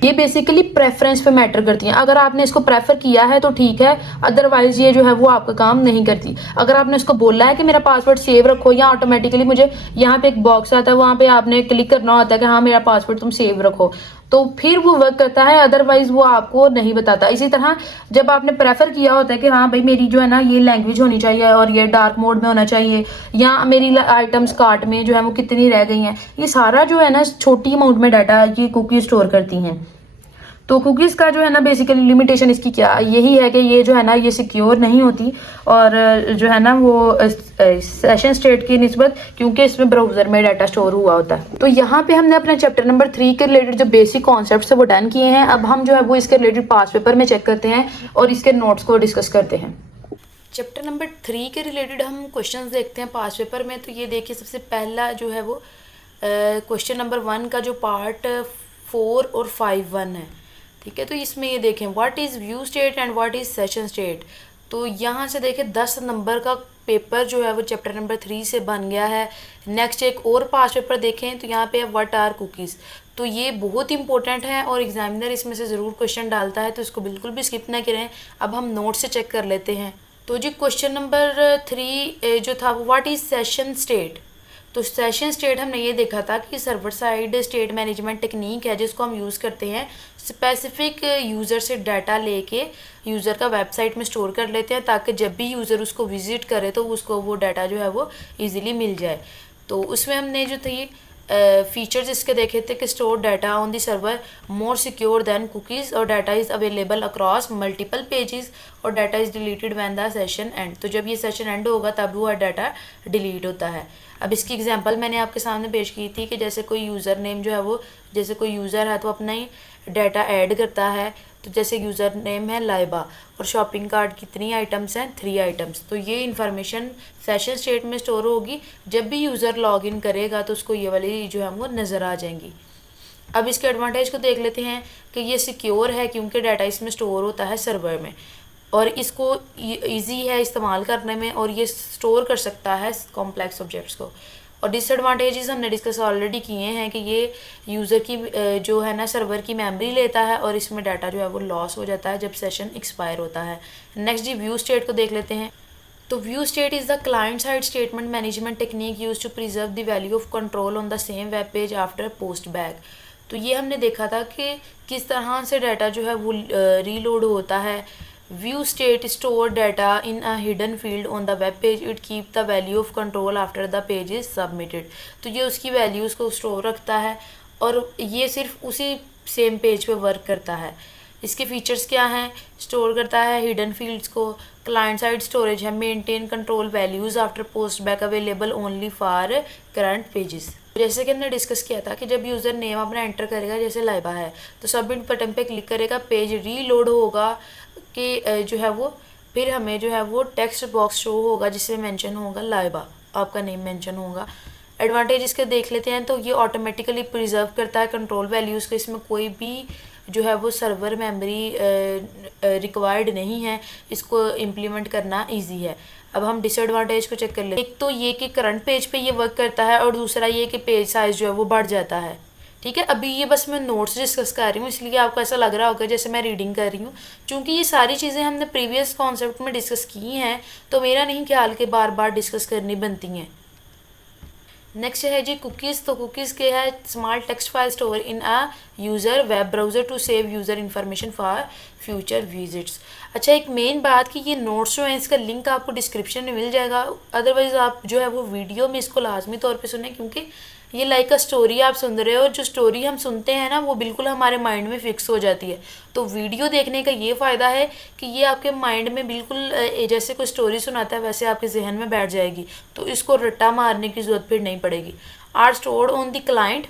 ये बेसिकली प्रेफरेंस पे मैटर करती हैं। अगर आपने इसको प्रेफर किया है तो ठीक है, अदरवाइज ये जो है वो आपका काम नहीं करती। अगर आपने इसको बोला है कि मेरा पासवर्ड सेव रखो, या ऑटोमेटिकली मुझे यहाँ पे एक बॉक्स आता है वहाँ पे आपने क्लिक करना होता है कि हाँ मेरा पासवर्ड तुम सेव रखो, तो फिर वो वर्क करता है, अदरवाइज वो आपको नहीं बताता। इसी तरह जब आपने प्रेफर किया होता है कि हाँ भाई मेरी जो है ना ये लैंग्वेज होनी चाहिए और ये डार्क मोड में होना चाहिए, या मेरी आइटम्स कार्ट में जो है वो कितनी रह गई हैं, ये सारा जो है ना छोटी अमाउंट में डाटा ये कुकी स्टोर करती हैं। तो कुकीज़ का जो है ना बेसिकली लिमिटेशन इसकी क्या यही है कि ये जो है ना ये सिक्योर नहीं होती, और जो है ना वो सेशन स्टेट की निस्बत, क्योंकि इसमें ब्राउज़र में डाटा स्टोर हुआ होता है। तो यहाँ पे हमने अपना चैप्टर नंबर 3 के रिलेटेड जो बेसिक कॉन्सेप्ट्स है वो डन किए हैं। अब हम जो है वो इसके रिलेटेड पास पेपर में चेक करते हैं और इसके नोट्स को डिस्कस करते हैं। चैप्टर नंबर 3 के रिलेटेड हम क्वेश्चंस देखते हैं पास पेपर में। तो ये देखिए सबसे पहला जो है वो क्वेश्चन नंबर 1 का जो पार्ट 4 और 5(1) है, ठीक है। तो इसमें ये देखें what is view state and what is session state. तो यहाँ से देखें 10 नंबर का पेपर जो है वो चैप्टर नंबर 3 से बन गया है। नेक्स्ट एक और पास पेपर देखें तो यहाँ पे व्हाट आर कुकीज़। तो ये बहुत इंपॉर्टेंट है और एग्जामिनर इसमें से ज़रूर क्वेश्चन डालता है, तो इसको बिल्कुल भी स्किप ना करें। अब हम नोट से चेक कर लेते हैं। तो जी क्वेश्चन नंबर 3 जो था वो व्हाट इज़ सेशन स्टेट। तो सेशन स्टेट हमने ये देखा था कि server side state management technique है जिसको हम यूज़ करते हैं स्पेसिफिक यूज़र से डाटा लेके यूज़र का वेबसाइट में स्टोर कर लेते हैं, ताकि जब भी यूज़र उसको विज़िट करे तो उसको वो डाटा जो है वो इजीली मिल जाए। तो उसमें हमने जो थी फीचर्स इसके देखे थे कि store data on the server more secure than cookies, और data is available across multiple pages, और data is deleted when the session end. तो जब ये सेशन एंड होगा तब वो डाटा डिलीट होता है। अब इसकी एग्जांपल मैंने आपके सामने पेश की थी कि जैसे कोई यूज़र नेम जो है वो, जैसे कोई यूज़र है तो अपना ही डाटा ऐड करता है। तो जैसे यूज़र नेम है लाइबा और शॉपिंग कार्ट कितनी आइटम्स हैं 3 आइटम्स। तो ये इन्फॉर्मेशन सेशन स्टेट में स्टोर होगी, जब भी यूज़र लॉगिन करेगा तो उसको ये वाली जो है वो नज़र आ जाएंगी। अब इसके एडवांटेज को देख लेते हैं कि ये सिक्योर है क्योंकि डाटा इसमें स्टोर होता है सर्वर में, और इसको ईजी है इस्तेमाल करने में, और ये स्टोर कर सकता है कॉम्प्लेक्स ऑब्जेक्ट्स को। और डिसएडवांटेजेस हमने डिस्कस ऑलरेडी किए हैं कि ये यूज़र की जो है ना सर्वर की मेमोरी लेता है और इसमें डाटा जो है वो लॉस हो जाता है जब सेशन एक्सपायर होता है। नेक्स्ट जी व्यू स्टेट को देख लेते हैं। तो view state is the client side statement management technique use to preserve the value of control on the same web page after post back. तो ये हमने देखा था कि किस तरह से डाटा जो है वो रीलोड होता है। View state store data in a hidden field on the web page. It keep the value of control after the page is submitted. तो ये उसकी वैल्यूज़ को स्टोर रखता है और ये सिर्फ उसी सेम पेज पे वर्क करता है। इसके फीचर्स क्या हैं? स्टोर करता है हिडन फील्ड्स को, क्लाइंट साइड स्टोरेज है, maintain control values after post back available only for current pages. जैसे कि हमने डिस्कस किया था कि जब यूज़र नेम अपना एंटर करेगा, जैसे लाइबा है, तो सबमिट बटन पे क्लिक करेगा, पेज रीलोड होगा कि जो है वो फिर हमें जो है वो टेक्स्ट बॉक्स शो होगा जिसमें मेंशन होगा लाइबा, आपका नेम मेंशन होगा। एडवांटेज इसके देख लेते हैं। तो ये ऑटोमेटिकली प्रिजर्व करता है कंट्रोल वैल्यूज़ को, इसमें कोई भी जो है वो सर्वर मेमोरी रिक्वायर्ड नहीं है, इसको इम्प्लीमेंट करना इजी है। अब हम डिसएडवांटेज को चेक कर लेते हैं। एक तो ये कि करंट पेज पे ये वर्क करता है और दूसरा ये कि पेज साइज़ जो है वो बढ़ जाता है, ठीक है। अभी ये बस मैं नोट्स डिस्कस कर रही हूँ, इसलिए आपको ऐसा लग रहा होगा जैसे मैं रीडिंग कर रही हूँ, क्योंकि ये सारी चीज़ें हमने प्रीवियस कॉन्सेप्ट में डिस्कस की हैं, तो मेरा नहीं ख्याल कि बार बार डिस्कस करनी बनती हैं। नेक्स्ट है जी कुकीज़। तो कुकीज़ के है small text file store in a user web browser to save user information for future visits. अच्छा, एक मेन बात कि ये नोट्स जो है इसका लिंक आपको डिस्क्रिप्शन में मिल जाएगा, अदरवाइज़ आप जो है वो वीडियो में इसको लाजमी तौर पे सुने, क्योंकि ये लाइक अ स्टोरी आप सुन रहे हो, और जो स्टोरी हम सुनते हैं ना वो बिल्कुल हमारे माइंड में फिक्स हो जाती है। तो वीडियो देखने का ये फ़ायदा है कि ये आपके माइंड में बिल्कुल जैसे कोई स्टोरी सुनाता है वैसे आपके जहन में बैठ जाएगी, तो इसको रट्टा मारने की ज़रूरत फिर नहीं पड़ेगी। Are stored on the client,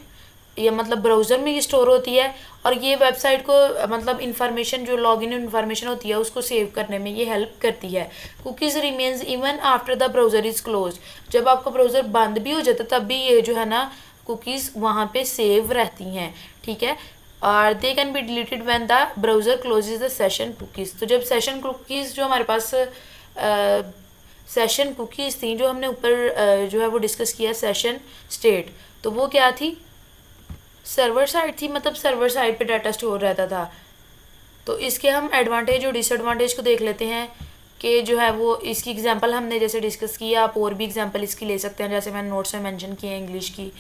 ये मतलब ब्राउज़र में ये स्टोर होती है, और ये वेबसाइट को मतलब इंफॉर्मेशन जो लॉगिन इन्फॉर्मेशन होती है उसको सेव करने में ये हेल्प करती है। Cookies remains even after the browser is close, जब आपका ब्राउज़र बंद भी हो जाता है तब भी ये जो है ना कुकीज़ वहाँ पे सेव रहती हैं। ठीक है। और they can be deleted when the browser closes the session cookies. तो जब सेशन कुकीज़ जो हमारे पास सेशन कुकीज़ थी जो हमने ऊपर जो है वो डिस्कस किया सेशन स्टेट, तो वो क्या थी, सर्वर साइड थी, मतलब सर्वर साइड पे डाटा स्टोर रहता था। तो इसके हम एडवांटेज और डिसएडवांटेज को देख लेते हैं कि जो है वो इसकी एग्जांपल हमने जैसे डिस्कस किया, आप और भी एग्जांपल इसकी ले सकते हैं, जैसे मैंने नोट्स में मेंशन किए हैं इंग्लिश की।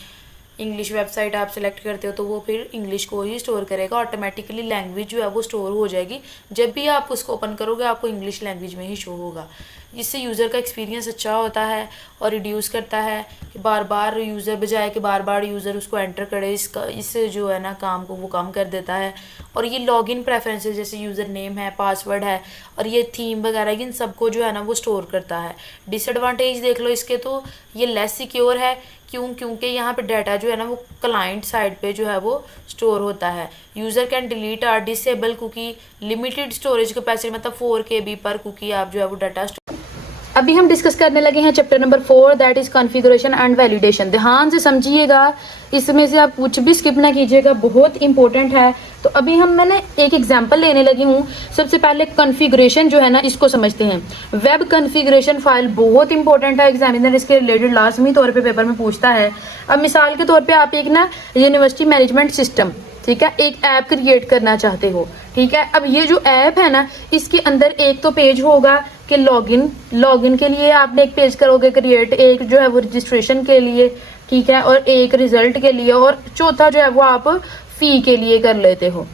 इंग्लिश वेबसाइट आप सेलेक्ट करते हो तो वो फिर इंग्लिश को ही स्टोर करेगा, ऑटोमेटिकली लैंग्वेज जो है वो स्टोर हो जाएगी, जब भी आप उसको ओपन करोगे आपको इंग्लिश लैंग्वेज में ही शो होगा। इससे यूज़र का एक्सपीरियंस अच्छा होता है और रिड्यूस करता है कि बार बार यूज़र बजाय कि बार बार यूज़र उसको एंटर करे, इससे जो है ना काम को वो कम कर देता है। और ये लॉगिन प्रेफरेंसेस जैसे यूज़र नेम है, पासवर्ड है और ये थीम वगैरह, इन सबको जो है ना वो स्टोर करता है। डिसएडवांटेज देख लो इसके, तो ये लेस सिक्योर है, क्योंकि यहाँ पे डाटा जो है ना वो क्लाइंट साइड पे जो है वो स्टोर होता है। User can delete or disable cookie, limited storage capacity, मतलब 4 KB पर कुकी आप जो है वो डाटा। अभी हम डिस्कस करने लगे हैं chapter number 4, that is configuration and validation. ध्यान से समझिएगा, इसमें से आप कुछ भी स्किप ना कीजिएगा, बहुत इंपॉर्टेंट है। तो अभी मैंने एक एग्जांपल लेने लगी हूँ। सबसे पहले कॉन्फ़िगरेशन जो है ना इसको समझते हैं। वेब कॉन्फ़िगरेशन फाइल बहुत इंपॉर्टेंट है, एग्जामिनर इसके रिलेटेड लाजमी तौर पे पेपर में पूछता है। अब मिसाल के तौर पे आप एक ना यूनिवर्सिटी मैनेजमेंट सिस्टम, ठीक है, एक ऐप क्रिएट करना चाहते हो। ठीक है। अब ये जो ऐप है ना इसके अंदर एक तो पेज होगा कि लॉगिन के लिए आपने एक पेज करोगे क्रिएट, एक जो है वो रजिस्ट्रेशन के लिए, ठीक है, और एक रिजल्ट के लिए, और चौथा जो है वो आप फ़ी के लिए कर लेते हो।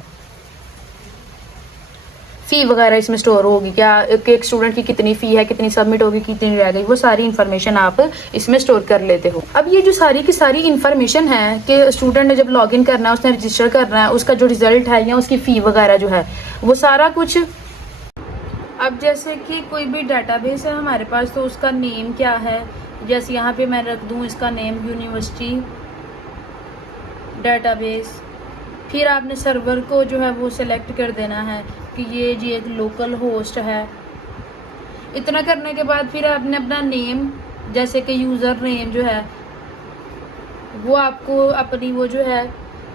फ़ी वगैरह इसमें स्टोर होगी, क्या एक स्टूडेंट की कितनी फ़ी है, कितनी सबमिट होगी, कितनी रह गई, वो सारी इन्फॉर्मेशन आप इसमें स्टोर कर लेते हो। अब ये जो सारी की सारी इन्फॉर्मेशन है कि स्टूडेंट ने जब लॉगिन करना है, उसने रजिस्टर करना है, उसका जो रिज़ल्ट है या उसकी फ़ी वगैरह जो है वो सारा कुछ। अब जैसे कि कोई भी डाटाबेस है हमारे पास, तो उसका नेम क्या है, जैसे यहाँ पे मैं रख दूँ इसका नेम यूनिवर्सिटी डाटाबेस। फिर आपने सर्वर को जो है वो सिलेक्ट कर देना है कि ये जी एक लोकल होस्ट है। इतना करने के बाद फिर आपने अपना नेम, जैसे कि यूज़र नेम जो है वो आपको अपनी वो जो है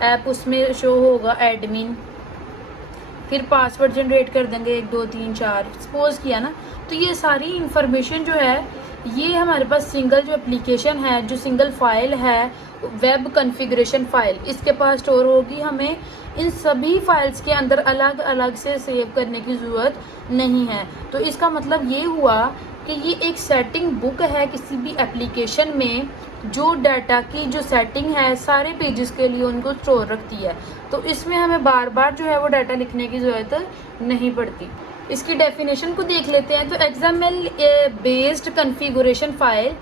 ऐप उसमें शो होगा एडमिन। फिर पासवर्ड जनरेट कर देंगे 1 2 3 4 सपोज किया ना। तो ये सारी इंफॉर्मेशन जो है ये हमारे पास सिंगल जो एप्लीकेशन है, जो सिंगल फाइल है वेब कॉन्फ़िगरेशन फाइल, इसके पास स्टोर होगी। हमें इन सभी फाइल्स के अंदर अलग अलग से सेव करने की ज़रूरत नहीं है। तो इसका मतलब ये हुआ कि ये एक सेटिंग बुक है किसी भी एप्लीकेशन में, जो डाटा की जो सेटिंग है सारे पेजेस के लिए उनको स्टोर रखती है। तो इसमें हमें बार बार जो है वो डाटा लिखने की ज़रूरत नहीं पड़ती। इसकी डेफिनेशन को देख लेते हैं। तो XML based configuration file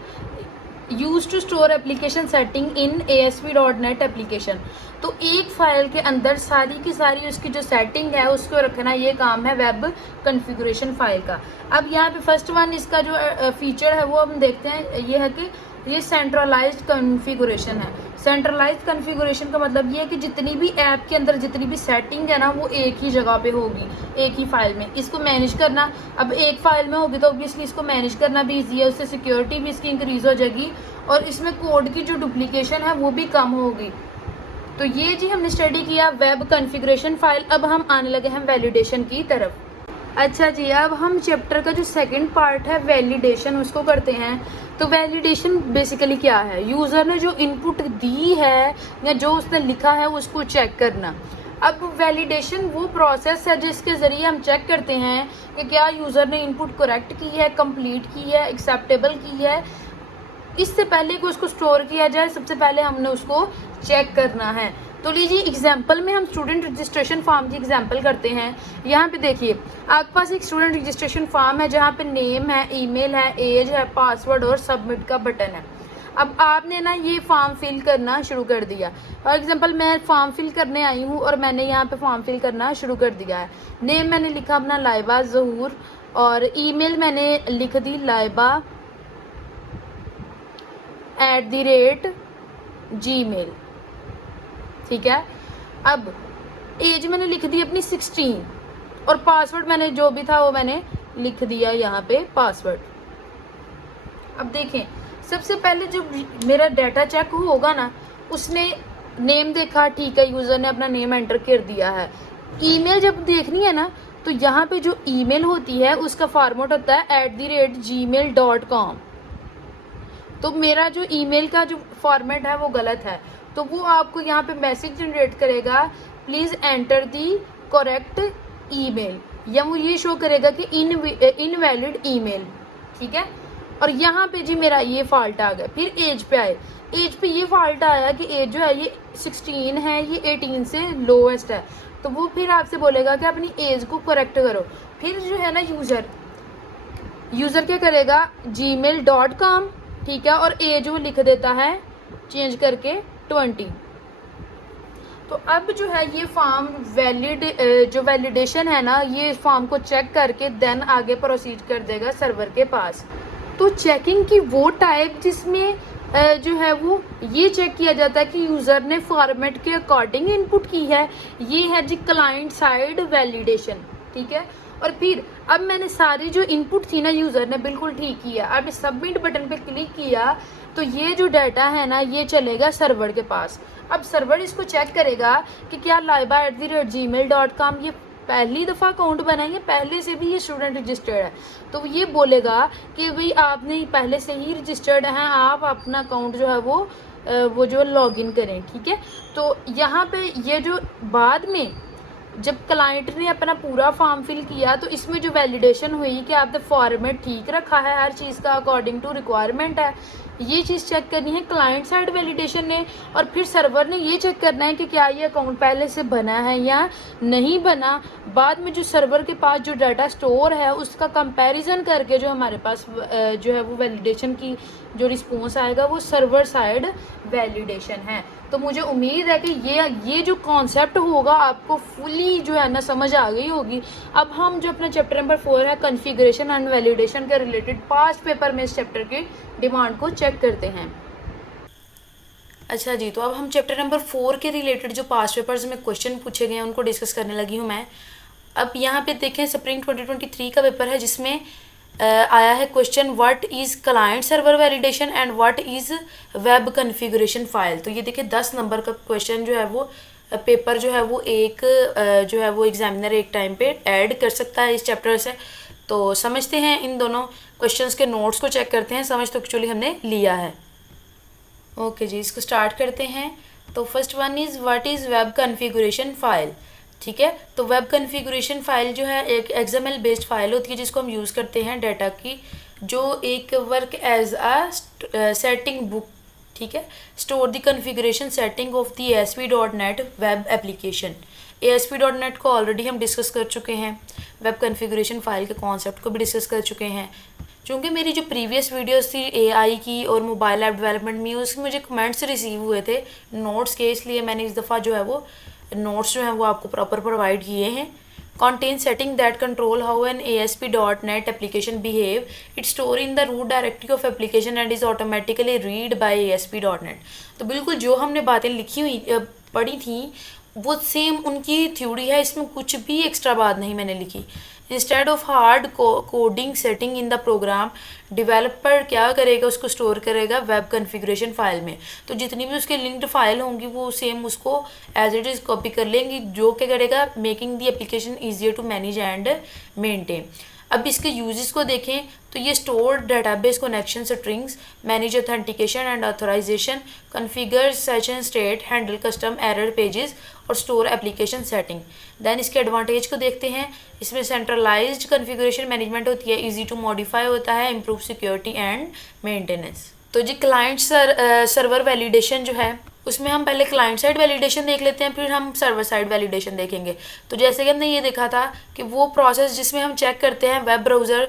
use to store application setting in ASP.NET application. तो एक फाइल के अंदर सारी की सारी उसकी जो सेटिंग है उसको रखना, ये काम है वेब कॉन्फ़िगरेशन फाइल का। अब यहाँ पे फर्स्ट वन इसका जो फीचर है वो हम देखते हैं, ये है कि ये सेंट्रलाइज्ड कॉन्फ़िगरेशन है। सेंट्रलाइज्ड कॉन्फ़िगरेशन का मतलब ये है कि जितनी भी ऐप के अंदर जितनी भी सेटिंग है ना वो एक ही जगह पे होगी, एक ही फाइल में। इसको मैनेज करना, अब एक फाइल में होगी तो ऑब्वियसली इसको मैनेज करना भी ईजी है, उससे सिक्योरिटी भी इसकी इंक्रीज़ हो जाएगी और इसमें कोड की जो डुप्लीकेशन है वो भी कम होगी। तो ये जी हमने स्टडी किया वेब कॉन्फ़िगरेशन फाइल। अब हम आने लगे हैं वैलिडेशन की तरफ। अच्छा जी, अब हम चैप्टर का जो सेकंड पार्ट है वैलिडेशन उसको करते हैं। तो वैलिडेशन बेसिकली क्या है? यूज़र ने जो इनपुट दी है या जो उसने लिखा है उसको चेक करना। अब वैलिडेशन वो प्रोसेस है जिसके ज़रिए हम चेक करते हैं कि क्या यूज़र ने इनपुट करेक्ट की है, कंप्लीट की है, एक्सेप्टेबल की है। इससे पहले कि उसको स्टोर किया जाए, सबसे पहले हमने उसको चेक करना है। तो लीजिए एग्जाम्पल में हम स्टूडेंट रजिस्ट्रेशन फॉर्म की एग्जाम्पल करते हैं। यहाँ पे देखिए आपके पास एक स्टूडेंट रजिस्ट्रेशन फॉर्म है जहाँ पे नेम है, ईमेल है, एज है, पासवर्ड और सबमिट का बटन है। अब आपने ना ये फॉर्म फिल करना शुरू कर दिया। फॉर एग्जांपल मैं फॉर्म फिल करने आई हूँ और मैंने यहाँ पे फॉर्म फिल करना शुरू कर दिया है। नेम मैंने लिखा अपना लाइबा ज़हूर और ईमेल मैंने लिख दी लाइबा @gmail, ठीक है। अब एज मैंने लिख दी अपनी 16 और पासवर्ड मैंने जो भी था वो मैंने लिख दिया यहाँ पे पासवर्ड। अब देखें सबसे पहले जो मेरा डाटा चेक होगा ना, उसने नेम देखा, ठीक है, यूज़र ने अपना नेम एंटर कर दिया है। ईमेल जब देखनी है ना, तो यहाँ पे जो ईमेल होती है उसका फॉर्मेट होता है @gmail.com। तो मेरा जो ईमेल का जो फॉर्मेट है वो गलत है, तो वो आपको यहाँ पे मैसेज जनरेट करेगा, please enter the correct email, या वो ये शो करेगा कि इनवैलिड ईमेल, ठीक है। और यहाँ पे जी मेरा ये फॉल्ट आ गया। फिर एज पे आए, एज पे ये फॉल्ट आया कि एज जो है ये 16 है, ये 18 से लोवेस्ट है, तो वो फिर आपसे बोलेगा कि अपनी एज को करेक्ट करो। फिर जो है ना यूज़र क्या करेगा, gmail.com, ठीक है, और एज वो लिख देता है चेंज करके 20। तो अब जो है ये फॉर्म जो वैलिडेशन है ना, ये फॉर्म को चेक करके देन आगे प्रोसीड कर देगा सर्वर के पास। तो चेकिंग की वो टाइप जिसमें जो है वो ये चेक किया जाता है कि यूज़र ने फॉर्मेट के अकॉर्डिंग इनपुट की है, ये है जी क्लाइंट साइड वैलिडेशन, ठीक है। और फिर अब मैंने सारी जो इनपुट थी ना यूज़र ने बिल्कुल ठीक किया, अब सबमिट बटन पे क्लिक किया तो ये जो डाटा है ना ये चलेगा सर्वर के पास। अब सर्वर इसको चेक करेगा कि क्या लाइबा @gmail.com ये पहली दफ़ा अकाउंट बनाइए, पहले से भी ये स्टूडेंट रजिस्टर्ड है, तो ये बोलेगा कि भाई आपने पहले से ही रजिस्टर्ड हैं, आप अपना अकाउंट जो है वो जो लॉगिन करें, ठीक है। तो यहाँ पे ये जो बाद में जब क्लाइंट ने अपना पूरा फॉर्म फिल किया तो इसमें जो वैलिडेशन हुई कि आपने फॉर्मेट ठीक रखा है, हर चीज़ का अकॉर्डिंग टू रिक्वायरमेंट है, ये चीज़ चेक करनी है क्लाइंट साइड वैलिडेशन ने। और फिर सर्वर ने ये चेक करना है कि क्या ये अकाउंट पहले से बना है या नहीं बना। बाद में जो सर्वर के पास जो डाटा स्टोर है उसका कंपैरिजन करके जो हमारे पास जो है वो वैलिडेशन की जो रिस्पॉन्स आएगा वो सर्वर साइड वैलिडेशन है। तो मुझे उम्मीद है कि ये जो कॉन्सेप्ट होगा आपको फुली जो है ना समझ आ गई होगी। अब हम जो अपना चैप्टर नंबर 4 है कॉन्फ़िगरेशन एंड वैलिडेशन के रिलेटेड पास्ट पेपर में इस चैप्टर की डिमांड को चेक करते हैं। अच्छा जी, तो अब हम चैप्टर नंबर 4 के रिलेटेड जो पास्ट पेपर्स में क्वेश्चन पूछे गए हैं उनको डिस्कस करने लगी हूँ मैं। अब यहाँ पे देखें स्प्रिंग 2023 का पेपर है जिसमें आया है question what is client server validation and what is web configuration file. तो ये देखिए 10 नंबर का क्वेश्चन जो है वो पेपर जो है वो एक जो है वो एग्जामिनर एक टाइम पे ऐड कर सकता है इस चैप्टर से। तो समझते हैं इन दोनों क्वेश्चंस के नोट्स को चेक करते हैं, समझ तो एक्चुअली हमने लिया है। ओके जी, इसको स्टार्ट करते हैं। तो first one is what is web configuration file, ठीक है। तो वेब कॉन्फ़िगरेशन फाइल जो है एक XML बेस्ड फाइल होती है जिसको हम यूज़ करते हैं डाटा की, जो एक work as a setting book, ठीक है, store the configuration setting of the ASP.NET web application. ASP.NEट को ऑलरेडी हम डिस्कस कर चुके हैं, वेब कॉन्फ़िगरेशन फाइल के कॉन्सेप्ट को भी डिस्कस कर चुके हैं। चूँकि मेरी जो प्रीवियस वीडियोस थी AI की और मोबाइल ऐप डेवलपमेंट में, उसके मुझे कमेंट्स रिसीव हुए थे नोट्स के, इसलिए मैंने इस दफ़ा जो है वो नोट्स जो हैं वो आपको प्रॉपर प्रोवाइड किए हैं। contain setting that control how an ASP.NET application behave. It store in the root directory of application and is automatically read by ASP.NET। तो बिल्कुल जो हमने बातें लिखी हुई पढ़ी थी वो सेम उनकी थ्योरी है, इसमें कुछ भी एक्स्ट्रा बात नहीं मैंने लिखी। Instead of hard coding setting in the program, developer क्या करेगा, उसको स्टोर करेगा वेब कॉन्फ़िगरेशन फाइल में। तो जितनी भी उसके लिंक्ड फाइल होंगी वो सेम उसको एज इट इज़ कॉपी कर लेंगी, जो क्या करेगा, making the application easier to manage and maintain. अब इसके यूजेस को देखें तो ये store database connection strings, manage authentication and authorization, configure session state, handle custom error pages और स्टोर एप्लीकेशन सेटिंग। देन इसके एडवांटेज को देखते हैं। इसमें सेंट्रलाइज्ड कॉन्फ़िगरेशन मैनेजमेंट होती है, इजी टू मॉडिफाई होता है, इम्प्रूव सिक्योरिटी एंड मेंटेनेंस। तो जी क्लाइंट सर्वर वैलिडेशन जो है उसमें हम पहले क्लाइंट साइड वैलिडेशन देख लेते हैं, फिर हम सर्वर साइड वैलिडेशन देखेंगे। तो जैसे कि हमने ये देखा था कि वो प्रोसेस जिसमें हम चेक करते हैं वेब ब्राउज़र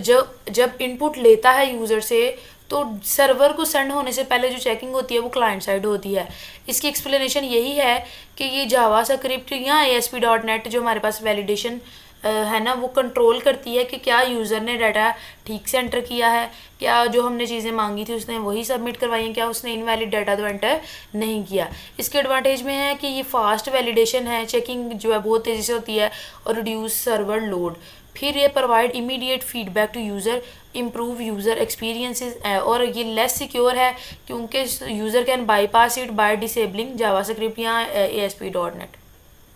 जब इनपुट लेता है यूज़र से, तो सर्वर को सेंड होने से पहले जो चेकिंग होती है वो क्लाइंट साइड होती है। इसकी एक्सप्लेनेशन यही है कि ये जावास्क्रिप्ट या ASP.NET जो हमारे पास वैलिडेशन है ना, वो कंट्रोल करती है कि क्या यूज़र ने डाटा ठीक से एंटर किया है, क्या जो हमने चीज़ें मांगी थी उसने वही सबमिट करवाई हैं, क्या उसने इनवैलिड डाटा तो एंटर नहीं किया। इसके एडवांटेज में है कि ये फास्ट वैलिडेशन है, चेकिंग जो है बहुत तेज़ी से होती है और रिड्यूस सर्वर लोड। फिर ये provide immediate feedback to user, improve user experiences, और ये लेस सिक्योर है क्योंकि user can bypass it by disabling JavaScript या ASP.NET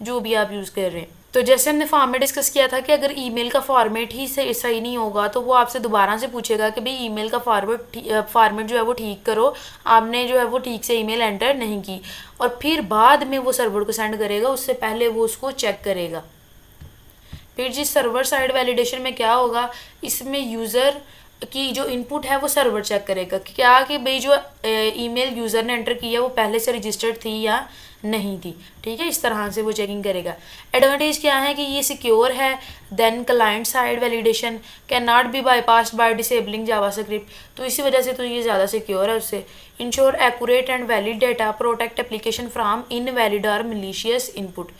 जो भी आप यूज़ कर रहे हैं। तो जैसे हमने फॉर्म में डिस्कस किया था कि अगर ईमेल का फॉर्मेट ही सही नहीं होगा तो वो आपसे दोबारा से पूछेगा कि भाई ईमेल का फॉर्मेट जो है वो ठीक करो, आपने जो है वो ठीक से ईमेल एंटर नहीं की, और फिर बाद में वो सर्वर को सेंड करेगा, उससे पहले वो उसको चेक करेगा। फिर जिस सर्वर साइड वैलिडेशन में क्या होगा, इसमें यूज़र की जो इनपुट है वो सर्वर चेक करेगा क्या कि भाई जो ईमेल यूज़र ने एंटर की है वो पहले से रजिस्टर्ड थी या नहीं थी। ठीक है, इस तरह से वो चेकिंग करेगा। एडवांटेज क्या है कि ये सिक्योर है। Then client side validation can not be bypassed by disabling JavaScript, तो इसी वजह से तो ये ज़्यादा सिक्योर है उससे। Ensure accurate and valid data, protect application from invalid और मलिशियस इनपुट।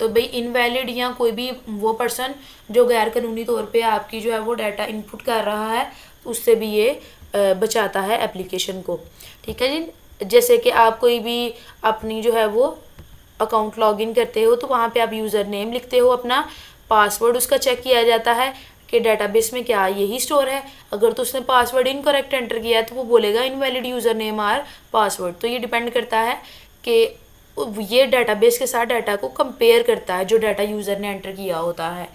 तो भाई इनवैलिड या कोई भी वो पर्सन जो गैर कानूनी तौर पे आपकी जो है वो डाटा इनपुट कर रहा है, उससे भी ये बचाता है एप्लीकेशन को। ठीक है जी, जैसे कि आप कोई भी अपनी जो है वो अकाउंट लॉगिन करते हो तो वहाँ पे आप यूज़र नेम लिखते हो, अपना पासवर्ड उसका चेक किया जाता है कि डेटाबेस में क्या यही स्टोर है। अगर तो उसने पासवर्ड इनकरेक्ट एंटर किया है तो वो बोलेगा invalid user name or password. तो ये डिपेंड करता है कि ये डेटाबेस के साथ डाटा को कंपेयर करता है जो डाटा यूज़र ने एंटर किया होता है।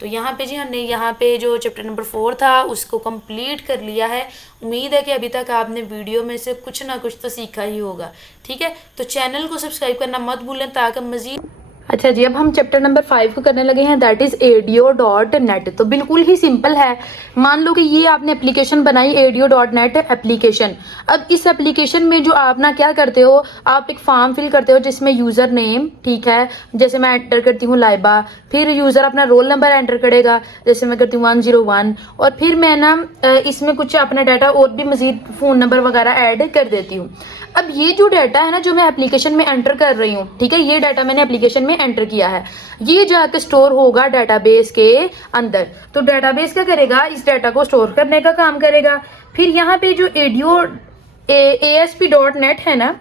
तो यहाँ पे जी हमने यहाँ पे जो चैप्टर नंबर 4 था उसको कंप्लीट कर लिया है। उम्मीद है कि अभी तक आपने वीडियो में से कुछ ना कुछ तो सीखा ही होगा। ठीक है, तो चैनल को सब्सक्राइब करना मत भूलें ताकि मज़ीद। अच्छा जी, अब हम चैप्टर नंबर 5 को करने लगे हैं, दैट इज़ ADO.NET। तो बिल्कुल ही सिंपल है। मान लो कि ये आपने एप्लीकेशन बनाई ADO.NET एप्लीकेशन। अब इस एप्लीकेशन में जो आप ना क्या करते हो, आप एक फॉर्म फिल करते हो जिसमें यूज़र नेम, ठीक है, जैसे मैं एंटर करती हूँ लाइबा, फिर यूज़र अपना रोल नंबर एंटर करेगा, जैसे मैं करती हूँ 101, और फिर मैं ना इसमें कुछ अपना डाटा और भी मज़ीद फ़ोन नंबर वगैरह ऐड कर देती हूँ। अब ये जो डाटा है ना जो मैं एप्लीकेशन में एंटर कर रही हूँ, ठीक है, ये डाटा मैंने एप्लीकेशन में एंटर किया है, ये जाके स्टोर होगा डेटाबेस के अंदर। तो डेटाबेस क्या करेगा, इस डाटा को स्टोर करने का काम करेगा। फिर यहाँ पे जो ASP.NET है ना,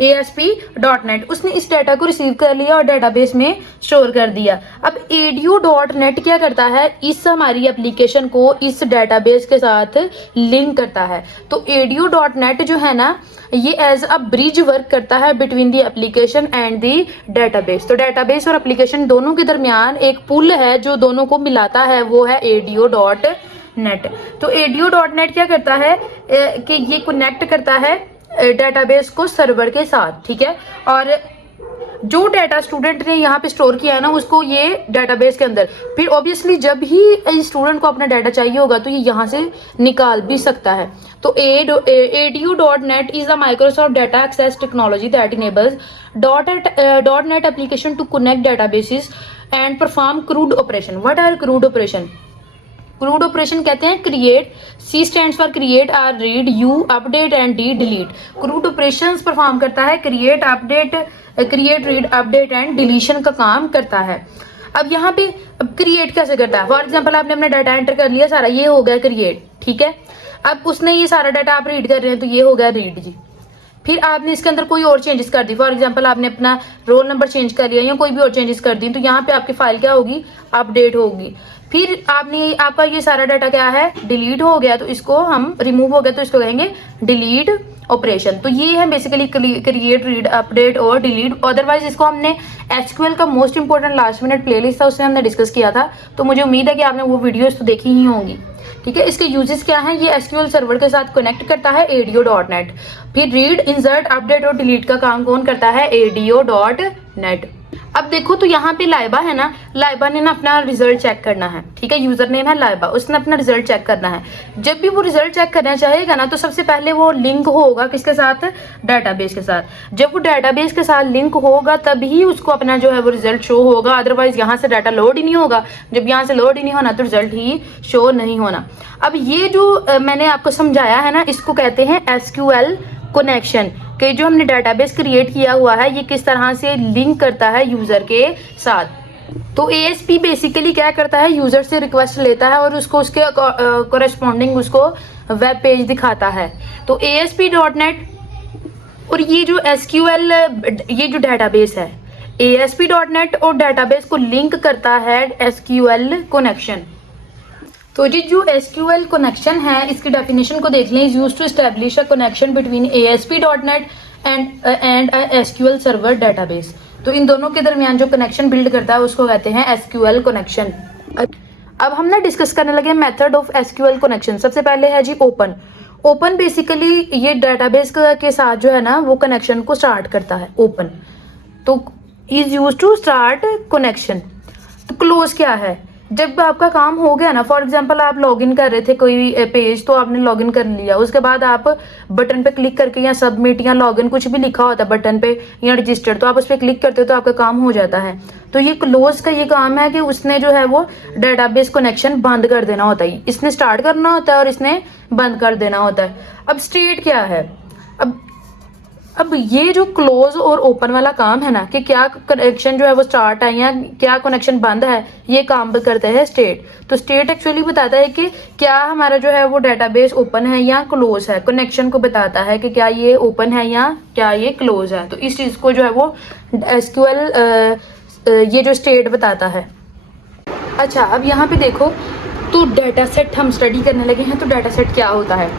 ASP.NET, उसने इस डाटा को रिसीव कर लिया और डेटाबेस में स्टोर कर दिया। अब ADO.NET क्या करता है, इस हमारी एप्लीकेशन को इस डेटाबेस के साथ लिंक करता है। तो ADO.NET जो है ना ये एज अ ब्रिज वर्क करता है between the application and the database. तो डेटाबेस और एप्लीकेशन दोनों के दरमियान एक पुल है जो दोनों को मिलाता है, वो है ADO.NET। तो ADO.NET क्या करता है कि ये कनेक्ट करता है डेटाबेस को सर्वर के साथ। ठीक है, और जो डाटा स्टूडेंट ने यहाँ पे स्टोर किया है ना उसको ये डेटाबेस के अंदर, फिर ऑब्वियसली जब ही स्टूडेंट को अपना डाटा चाहिए होगा तो ये यहाँ से निकाल भी सकता है। तो ADO.NET is a Microsoft data access technology that enables .NET application to connect databases and perform CRUD operation. What are CRUD operation? CRUD operation कहते हैं create, C stands for create, R read, U update and D delete. CRUD operations perform करता है create, read, update and deletion का काम करता है। अब यहाँ पे अब क्रिएट कैसे करता है, फॉर एग्जांपल आपने अपना डाटा एंटर कर लिया सारा, ये हो गया क्रिएट। ठीक है, अब उसने ये सारा डाटा आप रीड कर रहे हैं तो ये हो गया रीड जी। फिर आपने इसके अंदर कोई और चेंजेस कर दी, फॉर एग्जांपल आपने अपना रोल नंबर चेंज कर लिया या कोई भी और चेंजेस कर दी, तो यहाँ पे आपकी फाइल क्या होगी, अपडेट होगी। फिर आपने आपका ये सारा डाटा क्या है, डिलीट हो गया, तो इसको हम रिमूव हो गया तो इसको कहेंगे डिलीट ऑपरेशन। तो ये है बेसिकली क्रिएट, रीड, अपडेट और डिलीट। अदरवाइज इसको हमने एसक्यूएल का most important last minute playlist था, उसमें हमने डिस्कस किया था, तो मुझे उम्मीद है कि आपने वो वीडियोस तो देखी ही होंगी। ठीक है, इसके यूजेस क्या हैं, ये एसक्यूएल सर्वर के साथ कनेक्ट करता है ADO.net। फिर रीड, इंसर्ट, अपडेट और डिलीट का काम कौन करता है, ADO.net। अब देखो तो यहाँ पे लाइबा है ना, लाइबा ने ना अपना रिजल्ट चेक करना है। ठीक है, यूजर नेम है लाइबा, उसने अपना रिजल्ट चेक करना है। जब भी वो रिजल्ट चेक करना चाहेगा ना, तो सबसे पहले वो लिंक होगा किसके साथ, डाटाबेस के साथ। जब वो डाटाबेस के साथ लिंक होगा तभी उसको अपना जो है वो रिजल्ट शो होगा, अदरवाइज यहाँ से डाटा लोड ही नहीं होगा। जब यहाँ से लोड ही नहीं होना तो रिजल्ट ही शो नहीं होना। अब ये जो मैंने आपको समझाया है ना, इसको कहते हैं एसक्यूएल कनेक्शन, कि जो हमने डाटाबेस क्रिएट किया हुआ है ये किस तरह से लिंक करता है यूजर के साथ। तो ASP बेसिकली क्या करता है, यूजर से रिक्वेस्ट लेता है और उसको उसके कोरेस्पॉन्डिंग उसको वेब पेज दिखाता है। तो ASP.NET और ये जो SQL, ये जो डाटाबेस है ASP.NET और डाटाबेस को लिंक करता है SQL कनेक्शन। तो जी जो SQL कनेक्शन है, इसकी डेफिनेशन को देख लें, is used to establish a connection between ASP.NET and SQL server database. तो इन दोनों के दरमियान जो कनेक्शन बिल्ड करता है उसको कहते हैं SQL कनेक्शन। अब हम ना डिस्कस करने लगे मेथड ऑफ SQL कनेक्शन। सबसे पहले है जी ओपन। ओपन बेसिकली ये डाटाबेस के साथ जो है ना वो कनेक्शन को स्टार्ट करता है, ओपन। तो is used to start connection. तो क्लोज क्या है, जब आपका काम हो गया ना, फॉर एग्जांपल आप लॉगिन कर रहे थे कोई पेज, तो आपने लॉगिन कर लिया, उसके बाद आप बटन पे क्लिक करके या सबमिट या लॉगिन कुछ भी लिखा होता है बटन पे या रजिस्टर, तो आप उस पर क्लिक करते हो तो आपका काम हो जाता है। तो ये क्लोज का ये काम है कि उसने जो है वो डाटाबेस कनेक्शन बंद कर देना होता है, इसने स्टार्ट करना होता है और इसने बंद कर देना होता है। अब स्टेट क्या है, अब ये जो क्लोज और ओपन वाला काम है ना, कि क्या कनेक्शन जो है वो स्टार्ट है या क्या कनेक्शन बंद है, ये काम करते हैं स्टेट। तो स्टेट एक्चुअली बताता है कि क्या हमारा जो है वो डाटाबेस ओपन है या क्लोज है, कनेक्शन को बताता है कि क्या ये ओपन है या क्या ये क्लोज है। तो इस चीज़ को जो है वो SQL ये जो स्टेट बताता है। अच्छा, अब यहाँ पे देखो तो डाटा सेट हम स्टडी करने लगे हैं। तो डाटा सेट क्या होता है,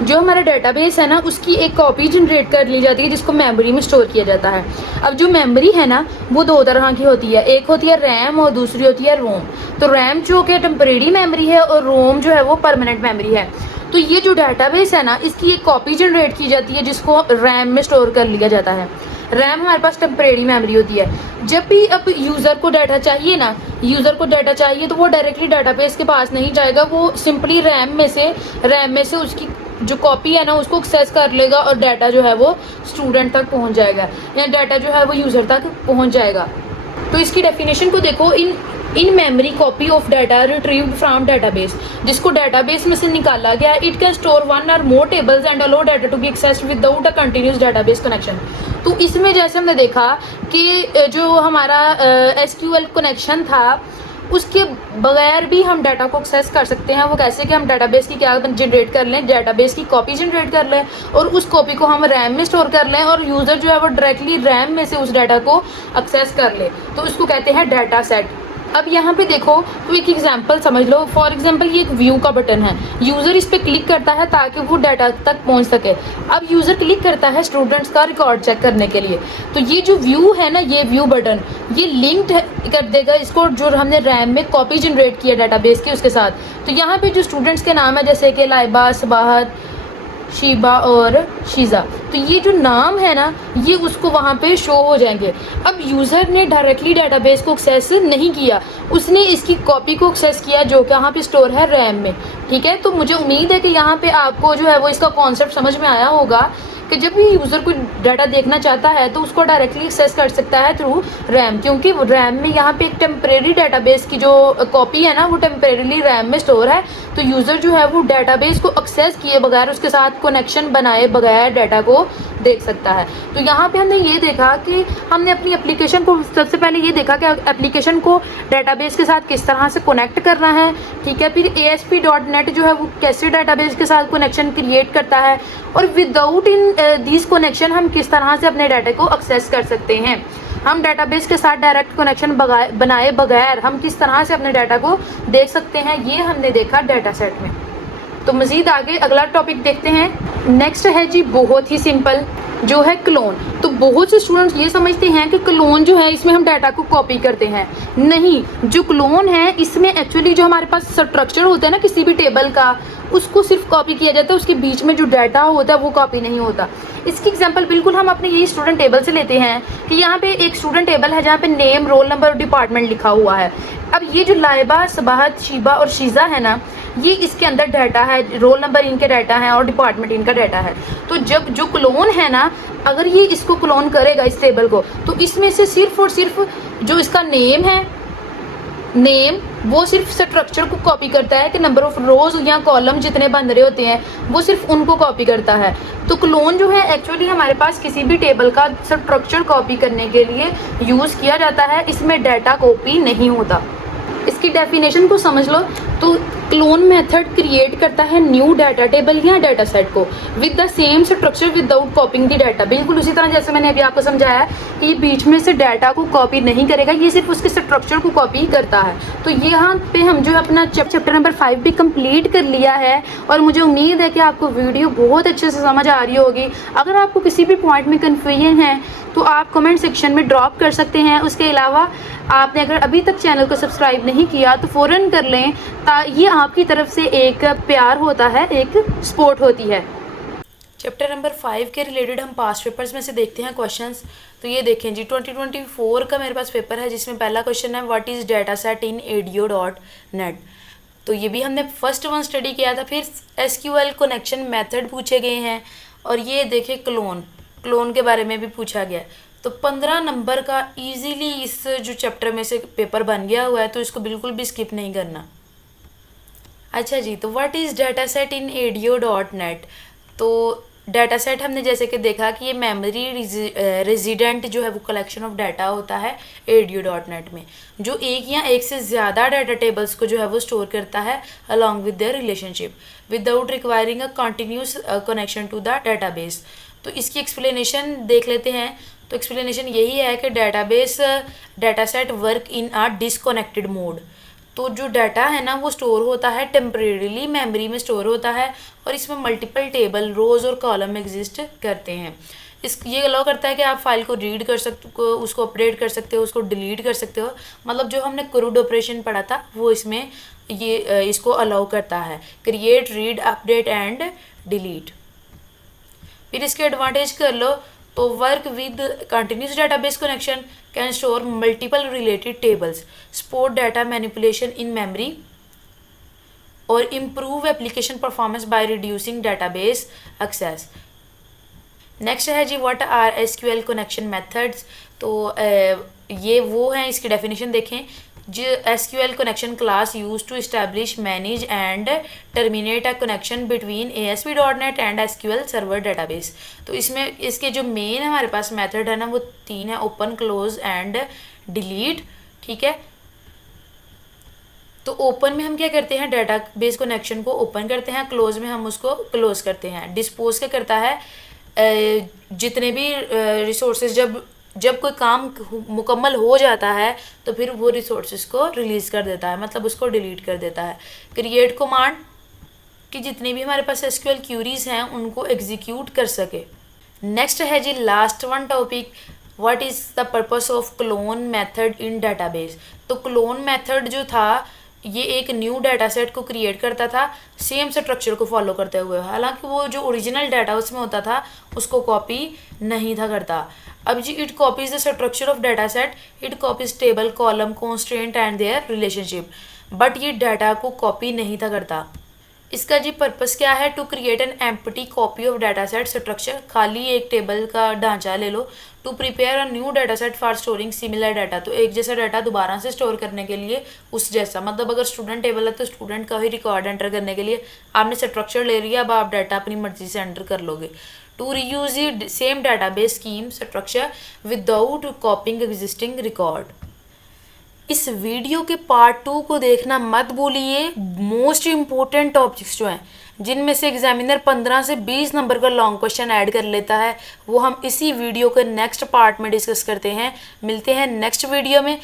जो हमारा डाटाबेस है ना उसकी एक कॉपी जनरेट कर ली जाती है जिसको मेमोरी में स्टोर किया जाता है। अब जो मेमोरी है ना वो दो तरह की होती है, एक होती है रैम और दूसरी होती है रोम। तो रैम जो कि टेम्परेरी मेमोरी है और रोम जो है वो परमानेंट मेमोरी है। तो ये जो डाटाबेस है ना इसकी एक कॉपी जनरेट की जाती है जिसको रैम में स्टोर कर लिया जाता है। रैम हमारे पास टेम्परेरी मेमोरी होती है। जब भी अब यूज़र को डाटा चाहिए ना, यूज़र को डाटा चाहिए तो वो डायरेक्टली डाटाबेस के पास नहीं जाएगा, वो सिंपली रैम में से उसकी जो कॉपी है ना उसको एक्सेस कर लेगा और डाटा जो है वो स्टूडेंट तक पहुंच जाएगा या डाटा जो है वो यूज़र तक पहुंच जाएगा। तो इसकी डेफिनेशन को देखो, in memory copy of data retrieved from database, जिसको डाटाबेस में से निकाला गया, इट कैन स्टोर वन और more tables and allow data to be accessed without a continuous database connection. तो इसमें जैसे हमने देखा कि जो हमारा SQL कनेक्शन था उसके बगैर भी हम डाटा को एक्सेस कर सकते हैं। वो कैसे कि हम डाटाबेस की क्या जनरेट कर लें, डाटाबेस की कॉपी जनरेट कर लें और उस कॉपी को हम रैम में स्टोर कर लें और यूज़र जो है वो डायरेक्टली रैम में से उस डाटा को एक्सेस कर ले। तो उसको कहते हैं डाटा सेट। अब यहाँ पे देखो तो एक एग्जांपल समझ लो, फॉर एग्जांपल ये एक व्यू का बटन है, यूज़र इस पे क्लिक करता है ताकि वो डाटा तक पहुँच सके। अब यूज़र क्लिक करता है स्टूडेंट्स का रिकॉर्ड चेक करने के लिए, तो ये जो व्यू है ना, ये व्यू बटन ये लिंक्ड कर देगा इसको जो हमने रैम में कॉपी जनरेट किया डाटाबेस की उसके साथ। तो यहाँ पे जो स्टूडेंट्स के नाम है जैसे कि लाइबा, सबाहत, शीबा और शीज़ा, तो ये जो नाम है ना ये उसको वहाँ पे शो हो जाएंगे। अब यूज़र ने डायरेक्टली डाटाबेस को एक्सेस नहीं किया, उसने इसकी कॉपी को एक्सेस किया जो कि यहाँ पे स्टोर है रैम में। ठीक है, तो मुझे उम्मीद है कि यहाँ पे आपको जो है वो इसका कॉन्सेप्ट समझ में आया होगा कि जब भी यूज़र कोई डाटा देखना चाहता है तो उसको डायरेक्टली एक्सेस कर सकता है थ्रू रैम, क्योंकि रैम में यहाँ पे एक टेम्परेरी डाटाबेस की जो कॉपी है ना वो टेम्परेरीली रैम में स्टोर है। तो यूज़र जो है वो डेटाबेस को एक्सेस किए बगैर, उसके साथ कनेक्शन बनाए बगैर डाटा को देख सकता है। तो यहाँ पे हमने ये देखा कि हमने अपनी एप्लीकेशन को, सबसे पहले ये देखा कि एप्लीकेशन को डेटाबेस के साथ किस तरह से कनेक्ट करना है, ठीक है। फिर ASP.NET जो है वो कैसे डेटाबेस के साथ कनेक्शन क्रिएट करता है, और विदाउट इन दिस कनेक्शन हम किस तरह से अपने डाटा को एक्सेस कर सकते हैं। हम डेटाबेस के साथ डायरेक्ट कनेक्शन बनाए बगैर हम किस तरह से अपने डाटा को देख सकते हैं, ये हमने देखा डाटा सेट में। तो मज़ीद आगे अगला टॉपिक देखते हैं। नेक्स्ट है जी बहुत ही सिंपल, जो है क्लोन। तो बहुत से स्टूडेंट्स ये समझते हैं कि क्लोन जो है इसमें हम डाटा को कॉपी करते हैं। नहीं, जो क्लोन है इसमें एक्चुअली जो हमारे पास स्ट्रक्चर होता है ना किसी भी टेबल का, उसको सिर्फ कॉपी किया जाता है, उसके बीच में जो डाटा होता है वो कॉपी नहीं होता। इसकी एग्जांपल बिल्कुल हम अपने यही स्टूडेंट टेबल से लेते हैं कि यहाँ पे एक स्टूडेंट टेबल है जहाँ पे नेम, रोल नंबर और डिपार्टमेंट लिखा हुआ है। अब ये जो लाइबा, सबाहत, शीबा और शीज़ा है ना, ये इसके अंदर डाटा है, रोल नंबर इनके डाटा है और डिपार्टमेंट इनका डाटा है। तो जब जो क्लोन है ना, अगर ये इसको क्लोन करेगा इस टेबल को, तो इसमें से सिर्फ और सिर्फ जो इसका नेम है, नेम वो सिर्फ स्ट्रक्चर को कॉपी करता है कि नंबर ऑफ रोज या कॉलम जितने बन रहे होते हैं वो सिर्फ उनको कॉपी करता है। तो क्लोन जो है एक्चुअली हमारे पास किसी भी टेबल का स्ट्रक्चर कॉपी करने के लिए यूज़ किया जाता है, इसमें डाटा कॉपी नहीं होता। इसकी डेफिनेशन को समझ लो। तो क्लोन मेथड क्रिएट करता है न्यू डाटा टेबल या डाटा सेट को with the same structure without copying the data. बिल्कुल उसी तरह जैसे मैंने अभी आपको समझाया कि ये बीच में से डाटा को कॉपी नहीं करेगा, ये सिर्फ उसके स्ट्रक्चर को कॉपी करता है। तो यहाँ पे हम जो अपना चैप्टर नंबर 5 भी कंप्लीट कर लिया है, और मुझे उम्मीद है कि आपको वीडियो बहुत अच्छे से समझ आ रही होगी। अगर आपको किसी भी पॉइंट में कन्फ्यूजन है तो आप कमेंट सेक्शन में ड्रॉप कर सकते हैं। उसके अलावा आपने अगर अभी तक चैनल को सब्सक्राइब नहीं किया तो फ़ौरन कर लें, ये आपकी तरफ से एक प्यार होता है, एक सपोर्ट होती है। चैप्टर नंबर 5 के रिलेटेड हम पास्ट पेपर्स में से देखते हैं क्वेश्चंस। तो ये देखें जी, 2024 का मेरे पास पेपर है जिसमें पहला क्वेश्चन है what is data set in ADO.NET। तो ये भी हमने फर्स्ट वन स्टडी किया था। फिर SQL कनेक्शन मेथड पूछे गए हैं, और ये देखें क्लोन के बारे में भी पूछा गया। तो 15 नंबर का इजीली इस जो चैप्टर में से पेपर बन गया हुआ है, तो इसको बिल्कुल भी स्किप नहीं करना। अच्छा जी, तो what is data set in ADO.NET। तो डाटा सेट हमने जैसे कि देखा कि ये मेमोरी रेजिडेंट जो है वो कलेक्शन ऑफ डाटा होता है ADO.NET में, जो एक या एक से ज़्यादा डाटा टेबल्स को जो है वो स्टोर करता है along with their relationship without requiring a continuous connection to the database. तो इसकी एक्सप्लेनेशन देख लेते हैं। तो एक्सप्लेनेशन यही है कि data set work in a disconnected mode. तो जो डाटा है ना वो स्टोर होता है टेम्परेरीली मेमोरी में स्टोर होता है, और इसमें मल्टीपल टेबल, रोज़ और कॉलम एग्जिस्ट करते हैं। ये अलाउ करता है कि आप फाइल को रीड कर सकते हो, उसको अपडेट कर सकते हो, उसको डिलीट कर सकते हो। मतलब जो हमने CRUD ऑपरेशन पढ़ा था वो इसमें ये इसको अलाउ करता है, create, read, update and delete. फिर इसके एडवांटेज कर लो तो work with continuous database connection, can store multiple related tables, support data manipulation in memory, और improve application performance by reducing database access. Next है जी what are SQL connection methods. तो ये वो हैं, इसकी डेफिनेशन देखें। जो SQL connection class use to establish, manage and terminate a connection between ASP.NET and SQL server database. तो इसमें इसके जो मेन हमारे पास मेथड है ना वो 3 है, ओपन, क्लोज एंड डिलीट। ठीक है, तो ओपन में हम क्या करते हैं, डाटाबेस कनेक्शन को ओपन करते हैं, क्लोज में हम उसको क्लोज करते हैं। डिस्पोज क्या करता है, जितने भी रिसोर्सेज जब कोई काम मुकम्मल हो जाता है तो फिर वो रिसोर्सेज को रिलीज़ कर देता है, मतलब उसको डिलीट कर देता है। क्रिएट कमांड कि जितनी भी हमारे पास SQL क्यूरीज हैं उनको एग्जीक्यूट कर सके। नेक्स्ट है जी last one topic, what is the purpose of clone method in database. तो क्लोन मेथड जो था ये एक न्यू डाटा सेट को क्रिएट करता था सेम स्ट्रक्चर को फॉलो करते हुए, हालांकि वो जो ओरिजिनल डाटा उसमें होता था उसको कॉपी नहीं था करता। अब जी it copies the structure of data set, it copies table, column, constraint and their relationship, but ये डाटा को कॉपी नहीं था करता। इसका जी पर्पस क्या है, to create an empty copy of data set structure, खाली एक टेबल का ढांचा ले लो, to prepare a new data set for storing similar data, तो एक जैसा डाटा दोबारा से स्टोर करने के लिए उस जैसा, मतलब अगर स्टूडेंट टेबल है तो स्टूडेंट का ही रिकॉर्ड एंटर करने के लिए आपने स्ट्रक्चर ले लिया, अब आप डाटा अपनी मर्जी से एंटर कर लोगे। To reuse the same database schema structure without copying existing record. इस वीडियो के पार्ट 2 को देखना मत भूलिए, मोस्ट इम्पोर्टेंट टॉपिक्स जो हैं जिनमें से एग्जामिनर 15 से 20 नंबर का लॉन्ग क्वेश्चन ऐड कर लेता है, वो हम इसी वीडियो के नेक्स्ट पार्ट में डिस्कस करते हैं। मिलते हैं नेक्स्ट वीडियो में।